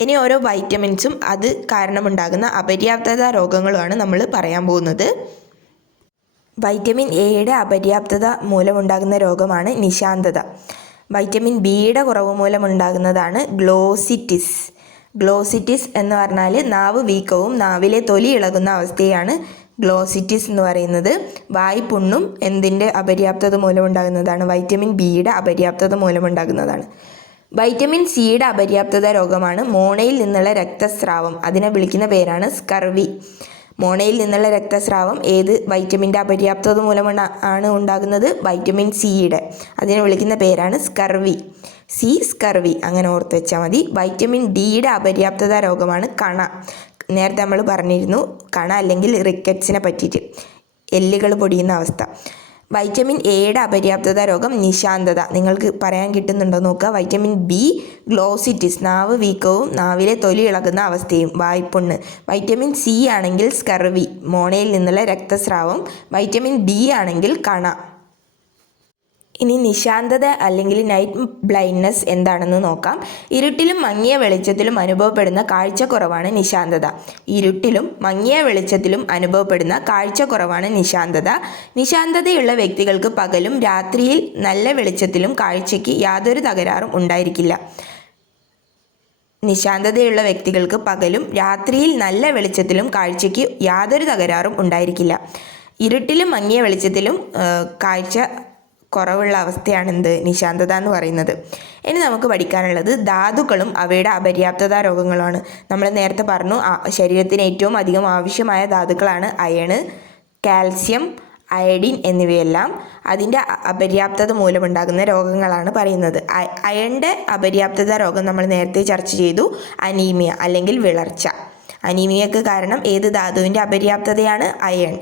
ഇനി ഓരോ വൈറ്റമിൻസും അത് കാരണമുണ്ടാകുന്ന അപര്യാപ്തത രോഗങ്ങളുമാണ് നമ്മൾ പറയാൻ പോകുന്നത്. വൈറ്റമിൻ എയുടെ അപര്യാപ്തത മൂലമുണ്ടാകുന്ന രോഗമാണ് നിശാന്തത. വൈറ്റമിൻ ബിയുടെ കുറവ് മൂലമുണ്ടാകുന്നതാണ് ഗ്ലോസിറ്റിസ്. ഗ്ലോസിറ്റിസ് എന്ന് പറഞ്ഞാൽ നാവ് വീക്കവും നാവിലെ തൊലി ഇളകുന്ന അവസ്ഥയാണ് ഗ്ലോസിറ്റിസ് എന്ന് പറയുന്നത്. വായ്പുണ്ണും എന്തിൻ്റെ അപര്യാപ്തത മൂലമുണ്ടാകുന്നതാണ്? വൈറ്റമിൻ ബിയുടെ അപര്യാപ്തത മൂലമുണ്ടാകുന്നതാണ്. വൈറ്റമിൻ സിയുടെ അപര്യാപ്തത രോഗമാണ് മോണയിൽ നിന്നുള്ള രക്തസ്രാവം. അതിനെ വിളിക്കുന്ന പേരാണ് സ്കർവി. മോണയിൽ നിന്നുള്ള രക്തസ്രാവം ഏത് വൈറ്റമിൻ്റെ അപര്യാപ്തത മൂലമാണ് ഉണ്ടാകുന്നത്? വൈറ്റമിൻ സിയുടെ. അതിനെ വിളിക്കുന്ന പേരാണ് സ്കർവി. സ്കർവി അങ്ങനെ ഓർത്ത് വെച്ചാൽ മതി. വൈറ്റമിൻ ഡിയുടെ അപര്യാപ്തത രോഗമാണ് കണ. നേരത്തെ നമ്മൾ പറഞ്ഞിരുന്നു കണ അല്ലെങ്കിൽ റിക്കറ്റ്സിനെ പറ്റിയിട്ട്, എല്ലുകൾ പൊടിയുന്ന അവസ്ഥ. വൈറ്റമിൻ എയുടെ അപര്യാപ്തത രോഗം നിശാന്തത. നിങ്ങൾക്ക് പറയാൻ കിട്ടുന്നുണ്ടോ നോക്കുക. വൈറ്റമിൻ ബി ഗ്ലോസിറ്റിസ്, നാവ് വീക്കവും നാവിലെ തൊലി ഇളകുന്ന അവസ്ഥയും വായ്പുണ്ണ്. വൈറ്റമിൻ സി ആണെങ്കിൽ സ്കർവി, മോണയിൽ നിന്നുള്ള രക്തസ്രാവം. വൈറ്റമിൻ ഡി ആണെങ്കിൽ കണ. ഇനി നിശാന്തത അല്ലെങ്കിൽ നൈറ്റ് ബ്ലൈൻഡ്നെസ് എന്താണെന്ന് നോക്കാം. ഇരുട്ടിലും മങ്ങിയ വെളിച്ചത്തിലും അനുഭവപ്പെടുന്ന കാഴ്ചക്കുറവാണ് നിശാന്തത. ഇരുട്ടിലും മങ്ങിയ വെളിച്ചത്തിലും അനുഭവപ്പെടുന്ന കാഴ്ചക്കുറവാണ് നിശാന്തത. നിശാന്തതയുള്ള വ്യക്തികൾക്ക് പകലും രാത്രിയിൽ നല്ല വെളിച്ചത്തിലും കാഴ്ചയ്ക്ക് യാതൊരു തകരാറും ഉണ്ടായിരിക്കില്ല. നിശാന്തതയുള്ള വ്യക്തികൾക്ക് പകലും രാത്രിയിൽ നല്ല വെളിച്ചത്തിലും കാഴ്ചയ്ക്ക് യാതൊരു തകരാറും ഉണ്ടായിരിക്കില്ല. ഇരുട്ടിലും മങ്ങിയ വെളിച്ചത്തിലും കാഴ്ച കുറവുള്ള അവസ്ഥയാണ് നിശാന്തത എന്ന് പറയുന്നത്. ഇനി നമുക്ക് പഠിക്കാനുള്ളത് ധാതുക്കളും അവയുടെ അപര്യാപ്തത രോഗങ്ങളുമാണ്. നമ്മൾ നേരത്തെ പറഞ്ഞു ശരീരത്തിന് ഏറ്റവും അധികം ആവശ്യമായ ധാതുക്കളാണ് അയണ്, കാൽസ്യം, അയഡിൻ എന്നിവയെല്ലാം. അതിൻ്റെ അപര്യാപ്തത മൂലമുണ്ടാകുന്ന രോഗങ്ങളാണ് പറയുന്നത്. അയണിൻ്റെ അപര്യാപ്തത രോഗം നമ്മൾ നേരത്തെ ചർച്ച ചെയ്തു, അനീമിയ അല്ലെങ്കിൽ വിളർച്ച. അനീമിയക്ക് കാരണം ഏത് ധാതുവിൻ്റെ അപര്യാപ്തതയാണ്? അയൺ.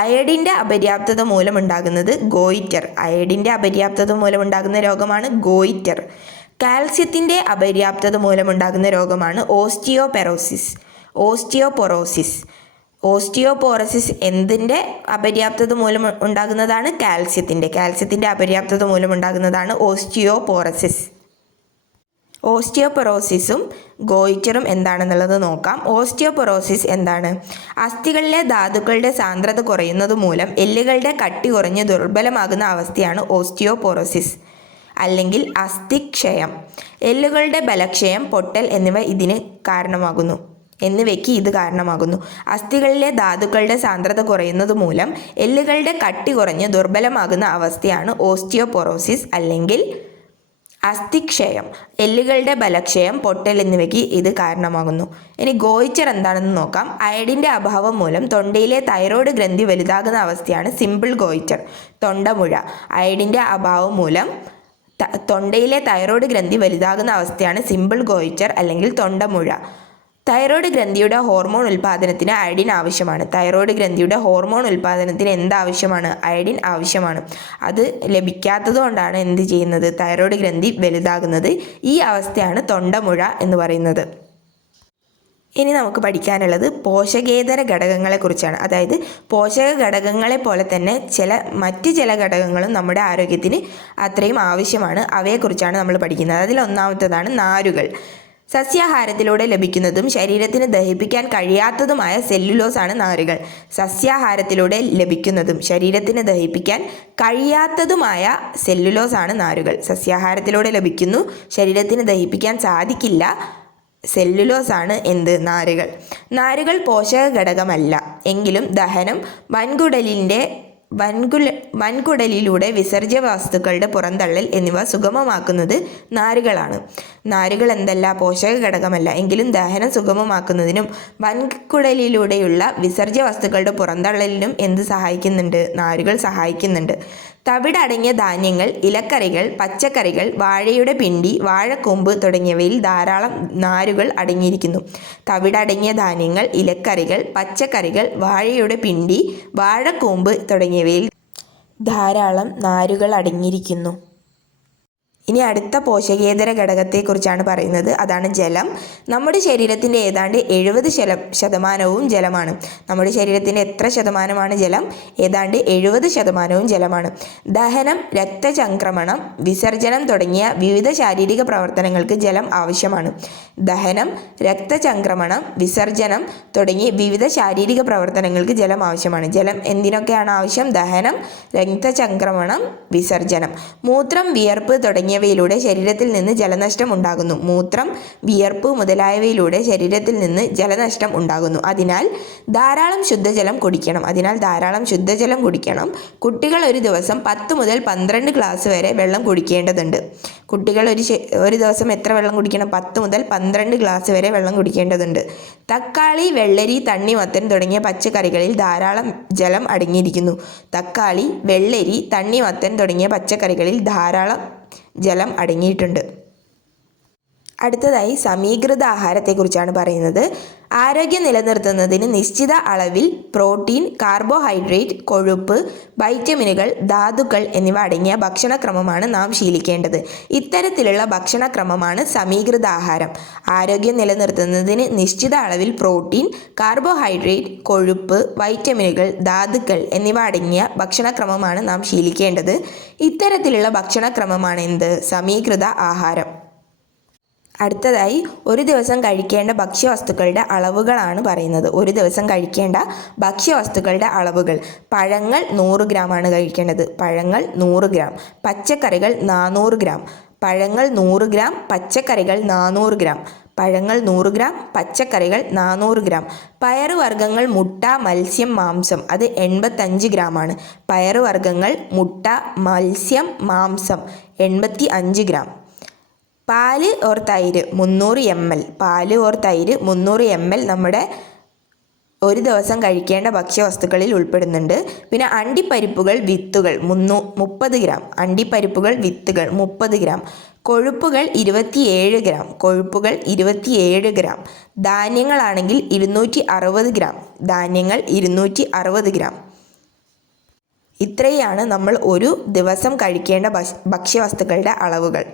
അയഡിൻ്റെ അപര്യാപ്തത മൂലമുണ്ടാകുന്നത് ഗോയിറ്റർ. അയഡിൻ്റെ അപര്യാപ്തത മൂലമുണ്ടാകുന്ന രോഗമാണ് ഗോയിറ്റർ. കാൽസ്യത്തിൻ്റെ അപര്യാപ്തത മൂലമുണ്ടാകുന്ന രോഗമാണ് ഓസ്റ്റിയോപോറോസിസ്. എന്തിൻ്റെ അപര്യാപ്തത മൂലം ഉണ്ടാകുന്നതാണ്? കാൽസ്യത്തിൻ്റെ അപര്യാപ്തത മൂലമുണ്ടാകുന്നതാണ് ഓസ്റ്റിയോപോറോസിസ്. ഓസ്റ്റിയോപൊറോസിസും ഗോയിറ്ററും എന്താണെന്നുള്ളത് നോക്കാം. ഓസ്റ്റിയോപൊറോസിസ് എന്താണ്? അസ്ഥികളിലെ ധാതുക്കളുടെ സാന്ദ്രത കുറയുന്നത് മൂലം എല്ലുകളുടെ കട്ടി കുറഞ്ഞ് ദുർബലമാകുന്ന അവസ്ഥയാണ് ഓസ്റ്റിയോപൊറോസിസ് അല്ലെങ്കിൽ അസ്ഥിക്ഷയം. എല്ലുകളുടെ ബലക്ഷയം, പൊട്ടൽ എന്നിവയ്ക്ക് ഇത് കാരണമാകുന്നു. അസ്ഥികളിലെ ധാതുക്കളുടെ സാന്ദ്രത കുറയുന്നത് മൂലം എല്ലുകളുടെ കട്ടി കുറഞ്ഞ് ദുർബലമാകുന്ന അവസ്ഥയാണ് ഓസ്റ്റിയോപൊറോസിസ് അല്ലെങ്കിൽ അസ്ഥിക്ഷയം. എല്ലുകളുടെ ബലക്ഷയം, പൊട്ടൽ എന്നിവയ്ക്ക് ഇത് കാരണമാകുന്നു. ഇനി ഗോയിറ്റർ എന്താണെന്ന് നോക്കാം. അയഡിൻ്റെ അഭാവം മൂലം തൊണ്ടയിലെ തൈറോയ്ഡ് ഗ്രന്ഥി വലുതാകുന്ന അവസ്ഥയാണ് സിമ്പിൾ ഗോയിറ്റർ, തൊണ്ടമുഴ. അയഡിൻ്റെ അഭാവം മൂലം തൊണ്ടയിലെ തൈറോയ്ഡ് ഗ്രന്ഥി വലുതാകുന്ന അവസ്ഥയാണ് സിമ്പിൾ ഗോയിറ്റർ അല്ലെങ്കിൽ തൊണ്ടമുഴ. തൈറോയ്ഡ് ഗ്രന്ഥിയുടെ ഹോർമോൺ ഉൽപ്പാദനത്തിന് അയഡിൻ ആവശ്യമാണ്. എന്താവശ്യമാണ്? അയഡിൻ ആവശ്യമാണ്. അത് ലഭിക്കാത്തതുകൊണ്ടാണ് എന്ത് ചെയ്യുന്നത്? തൈറോയ്ഡ് ഗ്രന്ഥി വലുതാകുന്നത്. ഈ അവസ്ഥയാണ് തൊണ്ടമുഴ എന്ന് പറയുന്നത്. ഇനി നമുക്ക് പഠിക്കാനുള്ളത് പോഷകേതര ഘടകങ്ങളെക്കുറിച്ചാണ്. അതായത് പോഷക ഘടകങ്ങളെ പോലെ തന്നെ മറ്റ് ചില ഘടകങ്ങളും നമ്മുടെ ആരോഗ്യത്തിന് അത്രയും ആവശ്യമാണ്. അവയെക്കുറിച്ചാണ് നമ്മൾ പഠിക്കുന്നത്. അതിലൊന്നാമത്തേതാണ് നാരുകൾ. സസ്യാഹാരത്തിലൂടെ ലഭിക്കുന്നതും ശരീരത്തിന് ദഹിപ്പിക്കാൻ കഴിയാത്തതുമായ സെല്ലുലോസ് ആണ് നാരുകൾ. സസ്യാഹാരത്തിലൂടെ ലഭിക്കുന്നതും ശരീരത്തിന് ദഹിപ്പിക്കാൻ കഴിയാത്തതുമായ സെല്ലുലോസ് ആണ് നാരുകൾ. സസ്യാഹാരത്തിലൂടെ ലഭിക്കുന്നു, ശരീരത്തിന് ദഹിപ്പിക്കാൻ സാധിക്കില്ല, സെല്ലുലോസ് ആണ് നാരുകൾ. നാരുകൾ പോഷക ഘടകമല്ല എങ്കിലും ദഹനം, വൻകുടലിലൂടെ വിസർജ്യ വസ്തുക്കളുടെ പുറന്തള്ളൽ എന്നിവ സുഗമമാക്കുന്നത് നാരുകളാണ്. നാരുകൾ പോഷക ഘടകമല്ല എങ്കിലും ദഹനം സുഗമമാക്കുന്നതിനും വൻകുടലിലൂടെയുള്ള വിസർജ്യ വസ്തുക്കളുടെ പുറന്തള്ളലിനും നാരുകൾ സഹായിക്കുന്നുണ്ട്. തവിടടങ്ങിയ ധാന്യങ്ങൾ, ഇലക്കറികൾ, പച്ചക്കറികൾ, വാഴയുടെ പിണ്ടി, വാഴക്കൂമ്പ് തുടങ്ങിയവയിൽ ധാരാളം നാരുകൾ അടങ്ങിയിരിക്കുന്നു. തവിടടങ്ങിയ ധാന്യങ്ങൾ, ഇലക്കറികൾ, പച്ചക്കറികൾ, വാഴയുടെ പിണ്ടി, വാഴക്കൂമ്പ് തുടങ്ങിയവയിൽ ധാരാളം നാരുകൾ അടങ്ങിയിരിക്കുന്നു. ഇനി അടുത്ത പോഷകേതര ഘടകത്തെക്കുറിച്ചാണ് പറയുന്നത്. അതാണ് ജലം. നമ്മുടെ ശരീരത്തിൻ്റെ ഏതാണ്ട് 70% ജലമാണ്. നമ്മുടെ ശരീരത്തിൻ്റെ എത്ര ശതമാനമാണ് ജലം? ഏതാണ്ട് 70% ജലമാണ്. ദഹനം, രക്തചംക്രമണം, വിസർജനം തുടങ്ങിയ വിവിധ ശാരീരിക പ്രവർത്തനങ്ങൾക്ക് ജലം ആവശ്യമാണ്. ദഹനം, രക്തചംക്രമണം, വിസർജനം തുടങ്ങി വിവിധ ശാരീരിക പ്രവർത്തനങ്ങൾക്ക് ജലം ആവശ്യമാണ്. ജലം എന്തിനൊക്കെയാണ് ആവശ്യം? ദഹനം, രക്തചംക്രമണം, വിസർജനം. മൂത്രം, വിയർപ്പ് തുടങ്ങിയവയിലൂടെ ശരീരത്തിൽ നിന്ന് ജലനഷ്ടം ഉണ്ടാകുന്നു. മൂത്രം, വിയർപ്പ് മുതലായവയിലൂടെ ശരീരത്തിൽ നിന്ന് ജലനഷ്ടം ഉണ്ടാകുന്നു. അതിനാൽ ധാരാളം ശുദ്ധജലം കുടിക്കണം. കുട്ടികൾ ഒരു ദിവസം 10 മുതൽ 12 ഗ്ലാസ് വരെ വെള്ളം കുടിക്കേണ്ടതുണ്ട്. കുട്ടികൾ ഒരു ദിവസം എത്ര വെള്ളം കുടിക്കണം? 10 മുതൽ 12 ഗ്ലാസ് വരെ വെള്ളം കുടിക്കേണ്ടതുണ്ട്. തക്കാളി, വെള്ളരി, തണ്ണിമത്തൻ തുടങ്ങിയ പച്ചക്കറികളിൽ ധാരാളം ജലം അടങ്ങിയിരിക്കുന്നു. തക്കാളി, വെള്ളരി, തണ്ണിമത്തൻ തുടങ്ങിയ പച്ചക്കറികളിൽ ധാരാളം ജലം അടങ്ങിയിട്ടുണ്ട്. അടുത്തതായി സമീകൃത ആഹാരത്തെക്കുറിച്ചാണ് പറയുന്നത്. ആരോഗ്യം നിലനിർത്തുന്നതിന് നിശ്ചിത അളവിൽ പ്രോട്ടീൻ, കാർബോഹൈഡ്രേറ്റ്, കൊഴുപ്പ്, വൈറ്റമിനുകൾ, ധാതുക്കൾ എന്നിവ അടങ്ങിയ ഭക്ഷണക്രമമാണ് നാം ശീലിക്കേണ്ടത്. ഇത്തരത്തിലുള്ള ഭക്ഷണക്രമമാണ് സമീകൃത ആഹാരം. ആരോഗ്യം നിലനിർത്തുന്നതിന് നിശ്ചിത അളവിൽ പ്രോട്ടീൻ, കാർബോഹൈഡ്രേറ്റ്, കൊഴുപ്പ്, വൈറ്റമിനുകൾ, ധാതുക്കൾ എന്നിവ അടങ്ങിയ ഭക്ഷണക്രമമാണ് നാം ശീലിക്കേണ്ടത്. ഇത്തരത്തിലുള്ള ഭക്ഷണക്രമമാണ് സമീകൃത ആഹാരം. അടുത്തതായി ഒരു ദിവസം കഴിക്കേണ്ട ഭക്ഷ്യവസ്തുക്കളുടെ അളവുകളാണ് പറയുന്നത്. ഒരു ദിവസം കഴിക്കേണ്ട ഭക്ഷ്യവസ്തുക്കളുടെ അളവുകൾ: പഴങ്ങൾ 100 ഗ്രാമാണ് കഴിക്കേണ്ടത്. പഴങ്ങൾ 100 ഗ്രാം. പച്ചക്കറികൾ 400 ഗ്രാം. പഴങ്ങൾ 100 ഗ്രാം, പച്ചക്കറികൾ 400 ഗ്രാം. പഴങ്ങൾ 100 ഗ്രാം, പച്ചക്കറികൾ 400 ഗ്രാം. പയറുവർഗ്ഗങ്ങൾ, മുട്ട, മത്സ്യം, മാംസം അത് 85 ഗ്രാമാണ്. പയറുവർഗ്ഗങ്ങൾ, മുട്ട, മത്സ്യം, മാംസം 85 ഗ്രാം. പാല് ഓർ തൈര് 300 ml. പാല് ഓർ തൈര് 300 ml നമ്മുടെ ഒരു ദിവസം കഴിക്കേണ്ട ഭക്ഷ്യവസ്തുക്കളിൽ ഉൾപ്പെടുന്നുണ്ട്. പിന്നെ അണ്ടിപ്പരിപ്പുകൾ, വിത്തുകൾ 30 ഗ്രാം. അണ്ടിപ്പരിപ്പുകൾ, വിത്തുകൾ 30 ഗ്രാം. കൊഴുപ്പുകൾ 27 ഗ്രാം. കൊഴുപ്പുകൾ 27 ഗ്രാം. ധാന്യങ്ങളാണെങ്കിൽ 260 ഗ്രാം. ധാന്യങ്ങൾ 260 ഗ്രാം. ഇത്രയാണ് നമ്മൾ ഒരു ദിവസം കഴിക്കേണ്ട ഭക്ഷ്യവസ്തുക്കളുടെ അളവുകൾ.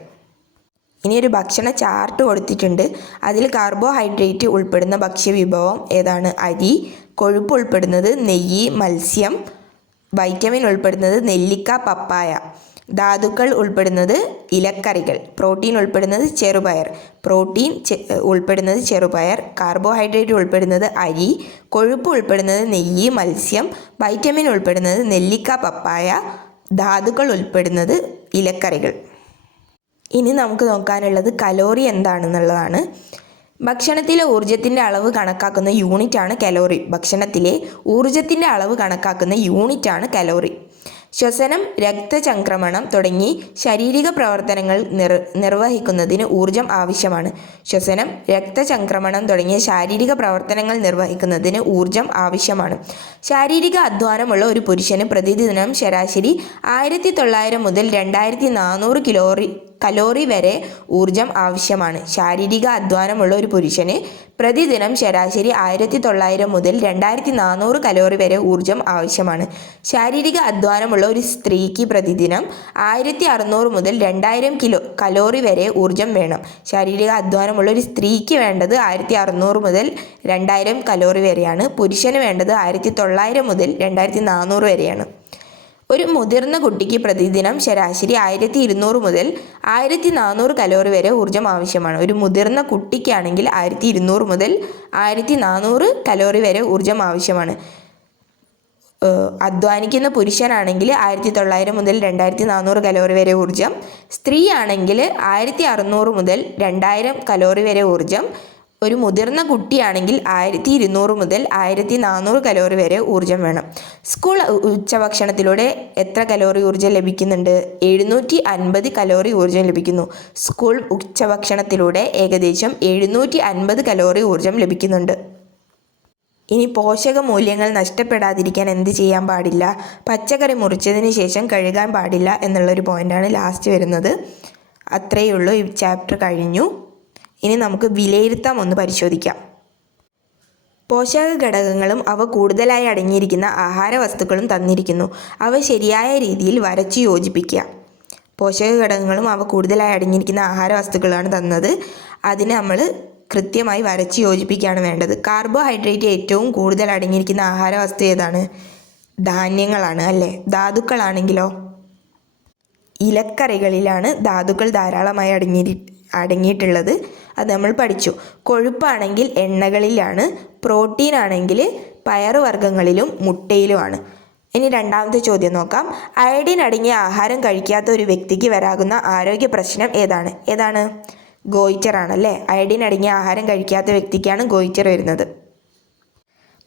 ഇനി ഒരു ഭക്ഷണ ചാർട്ട് കൊടുത്തിട്ടുണ്ട്. അതിൽ കാർബോഹൈഡ്രേറ്റ് ഉൾപ്പെടുന്ന ഭക്ഷ്യവിഭവം ഏതാണ്? അരി. കൊഴുപ്പ് ഉൾപ്പെടുന്നത് നെയ്യ്, മത്സ്യം. വൈറ്റമിൻ ഉൾപ്പെടുന്നത് നെല്ലിക്ക, പപ്പായ. ധാതുക്കൾ ഉൾപ്പെടുന്നത് ഇലക്കറികൾ. പ്രോട്ടീൻ ഉൾപ്പെടുന്നത് ചെറുപയർ. ഉൾപ്പെടുന്നത് ചെറുപയർ. കാർബോഹൈഡ്രേറ്റ് ഉൾപ്പെടുന്നത് അരി. കൊഴുപ്പ് ഉൾപ്പെടുന്നത് നെയ്യ്, മത്സ്യം. വൈറ്റമിൻ ഉൾപ്പെടുന്നത് നെല്ലിക്ക, പപ്പായ. ധാതുക്കൾ ഉൾപ്പെടുന്നത് ഇലക്കറികൾ. ഇനി നമുക്ക് നോക്കാനുള്ളത് കലോറി എന്താണെന്നുള്ളതാണ്. ഭക്ഷണത്തിലെ ഊർജ്ജത്തിൻ്റെ അളവ് കണക്കാക്കുന്ന യൂണിറ്റാണ് കലോറി. ഭക്ഷണത്തിലെ ഊർജ്ജത്തിൻ്റെ അളവ് കണക്കാക്കുന്ന യൂണിറ്റാണ് കലോറി. ശ്വസനം, രക്തചംക്രമണം തുടങ്ങി ശാരീരിക പ്രവർത്തനങ്ങൾ നിർവഹിക്കുന്നതിന് ഊർജം ആവശ്യമാണ്. ശ്വസനം, രക്തചംക്രമണം തുടങ്ങിയ ശാരീരിക പ്രവർത്തനങ്ങൾ നിർവഹിക്കുന്നതിന് ഊർജം ആവശ്യമാണ്. ശാരീരിക അധ്വാനമുള്ള ഒരു പുരുഷന് പ്രതിദിനം ശരാശരി 1900 മുതൽ 2400 കലോറി വരെ ഊർജം ആവശ്യമാണ്. ശാരീരിക അധ്വാനമുള്ള ഒരു പുരുഷന് പ്രതിദിനം ശരാശരി 1900 മുതൽ 2400 കലോറി വരെ ഊർജം ആവശ്യമാണ്. ശാരീരിക അധ്വാനമുള്ള ഒരു സ്ത്രീക്ക് പ്രതിദിനം 1600 മുതൽ 2000 കലോറി വരെ ഊർജം വേണം. ശാരീരിക അധ്വാനമുള്ള ഒരു സ്ത്രീക്ക് വേണ്ടത് 1600 മുതൽ 2000 കലോറി വരെയാണ്. പുരുഷന് വേണ്ടത് 1900 മുതൽ 2400 വരെയാണ്. ഒരു മുതിർന്ന കുട്ടിക്ക് പ്രതിദിനം ശരാശരി 1200 മുതൽ 1400 കലോറി വരെ ഊർജം ആവശ്യമാണ്. ഒരു മുതിർന്ന കുട്ടിക്കാണെങ്കിൽ 1200 മുതൽ 1400 കലോറി വരെ ഊർജം ആവശ്യമാണ്. അധ്വാനിക്കുന്ന പുരുഷനാണെങ്കിൽ 1900 മുതൽ 2400 കലോറി വരെ ഊർജം. സ്ത്രീ ആണെങ്കിൽ 1600 മുതൽ 2000 കലോറി വരെ ഊർജം. ഒരു മുതിർന്ന കുട്ടിയാണെങ്കിൽ 1200 മുതൽ 1400 കലോറി വരെ ഊർജം വേണം. സ്കൂൾ ഉച്ചഭക്ഷണത്തിലൂടെ എത്ര കലോറി ഊർജം ലഭിക്കുന്നുണ്ട്? 750 കലോറി ഊർജം ലഭിക്കുന്നു. സ്കൂൾ ഉച്ചഭക്ഷണത്തിലൂടെ ഏകദേശം 750 കലോറി ഊർജം ലഭിക്കുന്നുണ്ട്. ഇനി പോഷക മൂല്യങ്ങൾ നഷ്ടപ്പെടാതിരിക്കാൻ എന്ത് ചെയ്യാൻ പാടില്ല? പച്ചക്കറി മുറിച്ചതിന് ശേഷം കഴുകാൻ പാടില്ല എന്നുള്ളൊരു പോയിൻ്റാണ് ലാസ്റ്റ് വരുന്നത്. അത്രയേ ഉള്ളൂ. ഈ ചാപ്റ്റർ കഴിഞ്ഞു. ഇനി നമുക്ക് വിലയിരുത്താം ഒന്ന് പരിശോധിക്കാം. പോഷക ഘടകങ്ങളും അവ കൂടുതലായി അടങ്ങിയിരിക്കുന്ന ആഹാര വസ്തുക്കളും തന്നിരിക്കുന്നു. അവ ശരിയായ രീതിയിൽ വരച്ചു യോജിപ്പിക്കുക. പോഷക ഘടകങ്ങളും അവ കൂടുതലായി അടങ്ങിയിരിക്കുന്ന ആഹാര വസ്തുക്കളാണ് തന്നത്. അതിനെ നമ്മൾ കൃത്യമായി വരച്ച് യോജിപ്പിക്കുകയാണ് വേണ്ടത്. കാർബോഹൈഡ്രേറ്റ് ഏറ്റവും കൂടുതൽ അടങ്ങിയിരിക്കുന്ന ആഹാര വസ്തു ഏതാണ്? ധാന്യങ്ങളാണ് അല്ലേ? ധാതുക്കളാണെങ്കിലോ ഇലക്കറികളിലാണ് ധാതുക്കൾ ധാരാളമായി അടങ്ങിയിട്ടുള്ളത്. അത് നമ്മൾ പഠിച്ചു. കൊഴുപ്പാണെങ്കിൽ എണ്ണകളിലാണ്. പ്രോട്ടീൻ ആണെങ്കിൽ പയറുവർഗ്ഗങ്ങളിലും മുട്ടയിലുമാണ്. ഇനി രണ്ടാമത്തെ ചോദ്യം നോക്കാം. അയഡിൻ അടങ്ങിയ ആഹാരം കഴിക്കാത്ത ഒരു വ്യക്തിക്ക് വരാകുന്ന ആരോഗ്യ പ്രശ്നം ഏതാണ്? ഗോയിറ്റർ ആണല്ലേ. അയഡിൻ അടങ്ങിയ ആഹാരം കഴിക്കാത്ത വ്യക്തിക്കാണ് ഗോയിറ്റർ വരുന്നത്.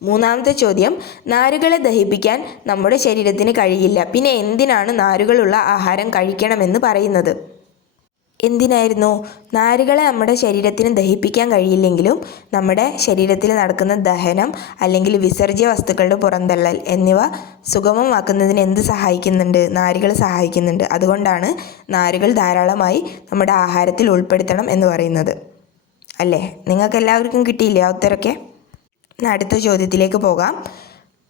മൂന്നാമത്തെ ചോദ്യം, നാരുകളെ ദഹിപ്പിക്കാൻ നമ്മുടെ ശരീരത്തിന് കഴിയില്ല, പിന്നെ എന്തിനാണ് നാരുകളുള്ള ആഹാരം കഴിക്കണമെന്ന് പറയുന്നത്? എന്തിനായിരുന്നു? നാരുകളെ നമ്മുടെ ശരീരത്തിന് ദഹിപ്പിക്കാൻ കഴിയില്ലെങ്കിലും നമ്മുടെ ശരീരത്തിൽ നടക്കുന്ന ദഹനം അല്ലെങ്കിൽ വിസർജ്യ വസ്തുക്കളുടെ പുറന്തള്ളൽ എന്നിവ സുഗമമാക്കുന്നതിന് എന്ത് സഹായിക്കുന്നുണ്ട്? നാരുകൾ സഹായിക്കുന്നുണ്ട്. അതുകൊണ്ടാണ് നാരുകൾ ധാരാളമായി നമ്മുടെ ആഹാരത്തിൽ ഉൾപ്പെടുത്തണം എന്ന് പറയുന്നത് അല്ലേ? നിങ്ങൾക്ക് എല്ലാവർക്കും കിട്ടിയില്ലേ ആ ഉത്തരമൊക്കെ? അടുത്ത ചോദ്യത്തിലേക്ക് പോകാം.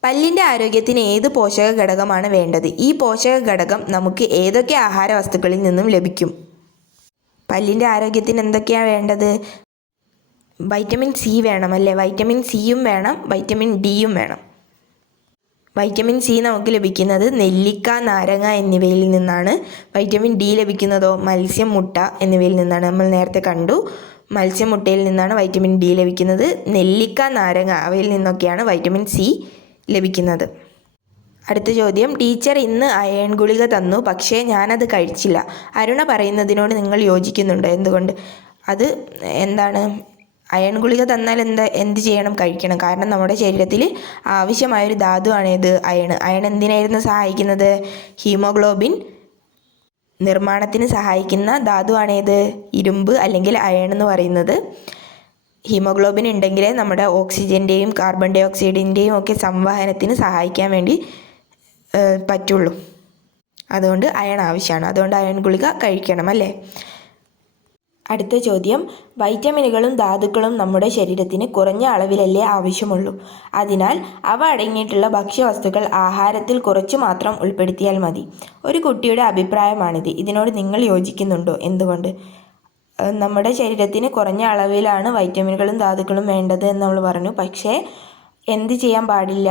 പല്ലിൻ്റെ ആരോഗ്യത്തിന് ഏത് പോഷക ഘടകമാണ് വേണ്ടത്? ഈ പോഷക ഘടകം നമുക്ക് ഏതൊക്കെ ആഹാര വസ്തുക്കളിൽ നിന്നും ലഭിക്കും? പല്ലിൻ്റെ ആരോഗ്യത്തിന് എന്തൊക്കെയാണ് വേണ്ടത്? വൈറ്റമിൻ സി വേണം അല്ലേ? വൈറ്റമിൻ സിയും വേണം, വൈറ്റമിൻ ഡിയും വേണം. വൈറ്റമിൻ സി നമുക്ക് ലഭിക്കുന്നത് നെല്ലിക്ക, നാരങ്ങ എന്നിവയിൽ നിന്നാണ്. വൈറ്റമിൻ ഡി ലഭിക്കുന്നതോ മത്സ്യം, മുട്ട എന്നിവയിൽ നിന്നാണ്. നമ്മൾ നേരത്തെ കണ്ടു, മത്സ്യം, മുട്ടയിൽ നിന്നാണ് വൈറ്റമിൻ ഡി ലഭിക്കുന്നത്. നെല്ലിക്ക, നാരങ്ങ അവയിൽ നിന്നൊക്കെയാണ് വൈറ്റമിൻ സി ലഭിക്കുന്നത്. അടുത്ത ചോദ്യം, ടീച്ചർ ഇന്ന് അയൺ ഗുളിക തന്നു, പക്ഷേ ഞാനത് കഴിച്ചില്ല. അരുണ പറയുന്നതിനോട് നിങ്ങൾ യോജിക്കുന്നുണ്ടോ? എന്തുകൊണ്ട്? അത് എന്താണ്? അയൺ ഗുളിക തന്നാൽ എന്ത് ചെയ്യണം? കഴിക്കണം. കാരണം നമ്മുടെ ശരീരത്തിൽ ആവശ്യമായൊരു ധാതുവാണ് ഇത് അയൺ. അയൺ എന്തിനായിരുന്നു സഹായിക്കുന്നത്? ഹീമോഗ്ലോബിൻ നിർമ്മാണത്തിന് സഹായിക്കുന്ന ധാതുവാണേത്? ഇരുമ്പ് അല്ലെങ്കിൽ അയൺ എന്ന് പറയുന്നത്. ഹീമോഗ്ലോബിൻ ഉണ്ടെങ്കിലേ നമ്മുടെ ഓക്സിജൻ്റെയും കാർബൺ ഡൈ ഓക്സൈഡിൻ്റെയും ഒക്കെ സംവഹനത്തിന് സഹായിക്കാൻ വേണ്ടി പറ്റുള്ളൂ. അതുകൊണ്ട് അയൺ ആവശ്യമാണ്. അതുകൊണ്ട് അയൺ ഗുളിക കഴിക്കണം അല്ലേ? അടുത്ത ചോദ്യം, വൈറ്റമിനുകളും ധാതുക്കളും നമ്മുടെ ശരീരത്തിന് കുറഞ്ഞ അളവിലല്ലേ ആവശ്യമുള്ളൂ. അതിനാൽ അവ അടങ്ങിയിട്ടുള്ള ഭക്ഷ്യവസ്തുക്കൾ ആഹാരത്തിൽ കുറച്ചു മാത്രം ഉൾപ്പെടുത്തിയാൽ മതി. ഒരു കുട്ടിയുടെ അഭിപ്രായമാണിത്. ഇതിനോട് നിങ്ങൾ യോജിക്കുന്നുണ്ടോ? എന്തുകൊണ്ട്? നമ്മുടെ ശരീരത്തിന് കുറഞ്ഞ അളവിലാണ് വൈറ്റമിനുകളും ധാതുക്കളും വേണ്ടത് എന്ന് നമ്മൾ പറഞ്ഞു. പക്ഷേ എന്ത് ചെയ്യാൻ പാടില്ല?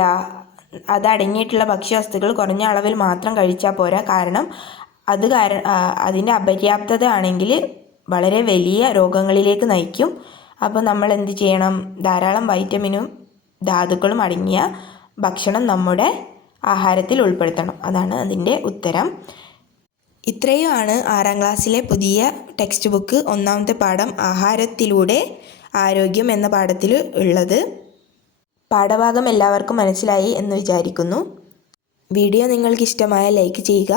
അത് അടങ്ങിയിട്ടുള്ള ഭക്ഷ്യവസ്തുക്കൾ കുറഞ്ഞ അളവിൽ മാത്രം കഴിച്ചാൽ പോരാ. കാരണം അതിൻ്റെ അപര്യാപ്തത ആണെങ്കിൽ വളരെ വലിയ രോഗങ്ങളിലേക്ക് നയിക്കും. അപ്പോൾ നമ്മൾ എന്ത് ചെയ്യണം? ധാരാളം വൈറ്റമിനും ധാതുക്കളും അടങ്ങിയ ഭക്ഷണം നമ്മുടെ ആഹാരത്തിൽ ഉൾപ്പെടുത്തണം. അതാണ് അതിൻ്റെ ഉത്തരം. ഇത്രയുമാണ് 6ാം ക്ലാസ്സിലെ പുതിയ ടെക്സ്റ്റ് ബുക്ക് 1ാമത്തെ പാഠം ആഹാരത്തിലൂടെ ആരോഗ്യം എന്ന പാഠത്തിൽ ഉള്ളത്. പാഠഭാഗം എല്ലാവർക്കും മനസ്സിലായി എന്ന് വിചാരിക്കുന്നു. വീഡിയോ നിങ്ങൾക്ക് ഇഷ്ടമായ ലൈക്ക് ചെയ്യുക.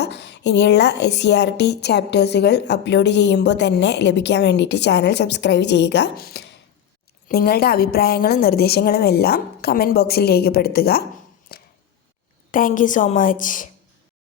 ഇനിയുള്ള SCERT ചാപ്റ്റേഴ്സുകൾ അപ്ലോഡ് ചെയ്യുമ്പോൾ തന്നെ ലഭിക്കാൻ വേണ്ടിയിട്ട് ചാനൽ സബ്സ്ക്രൈബ് ചെയ്യുക. നിങ്ങളുടെ അഭിപ്രായങ്ങളും നിർദ്ദേശങ്ങളും എല്ലാം കമൻറ്റ് ബോക്സിൽ രേഖപ്പെടുത്തുക. Thank you so much.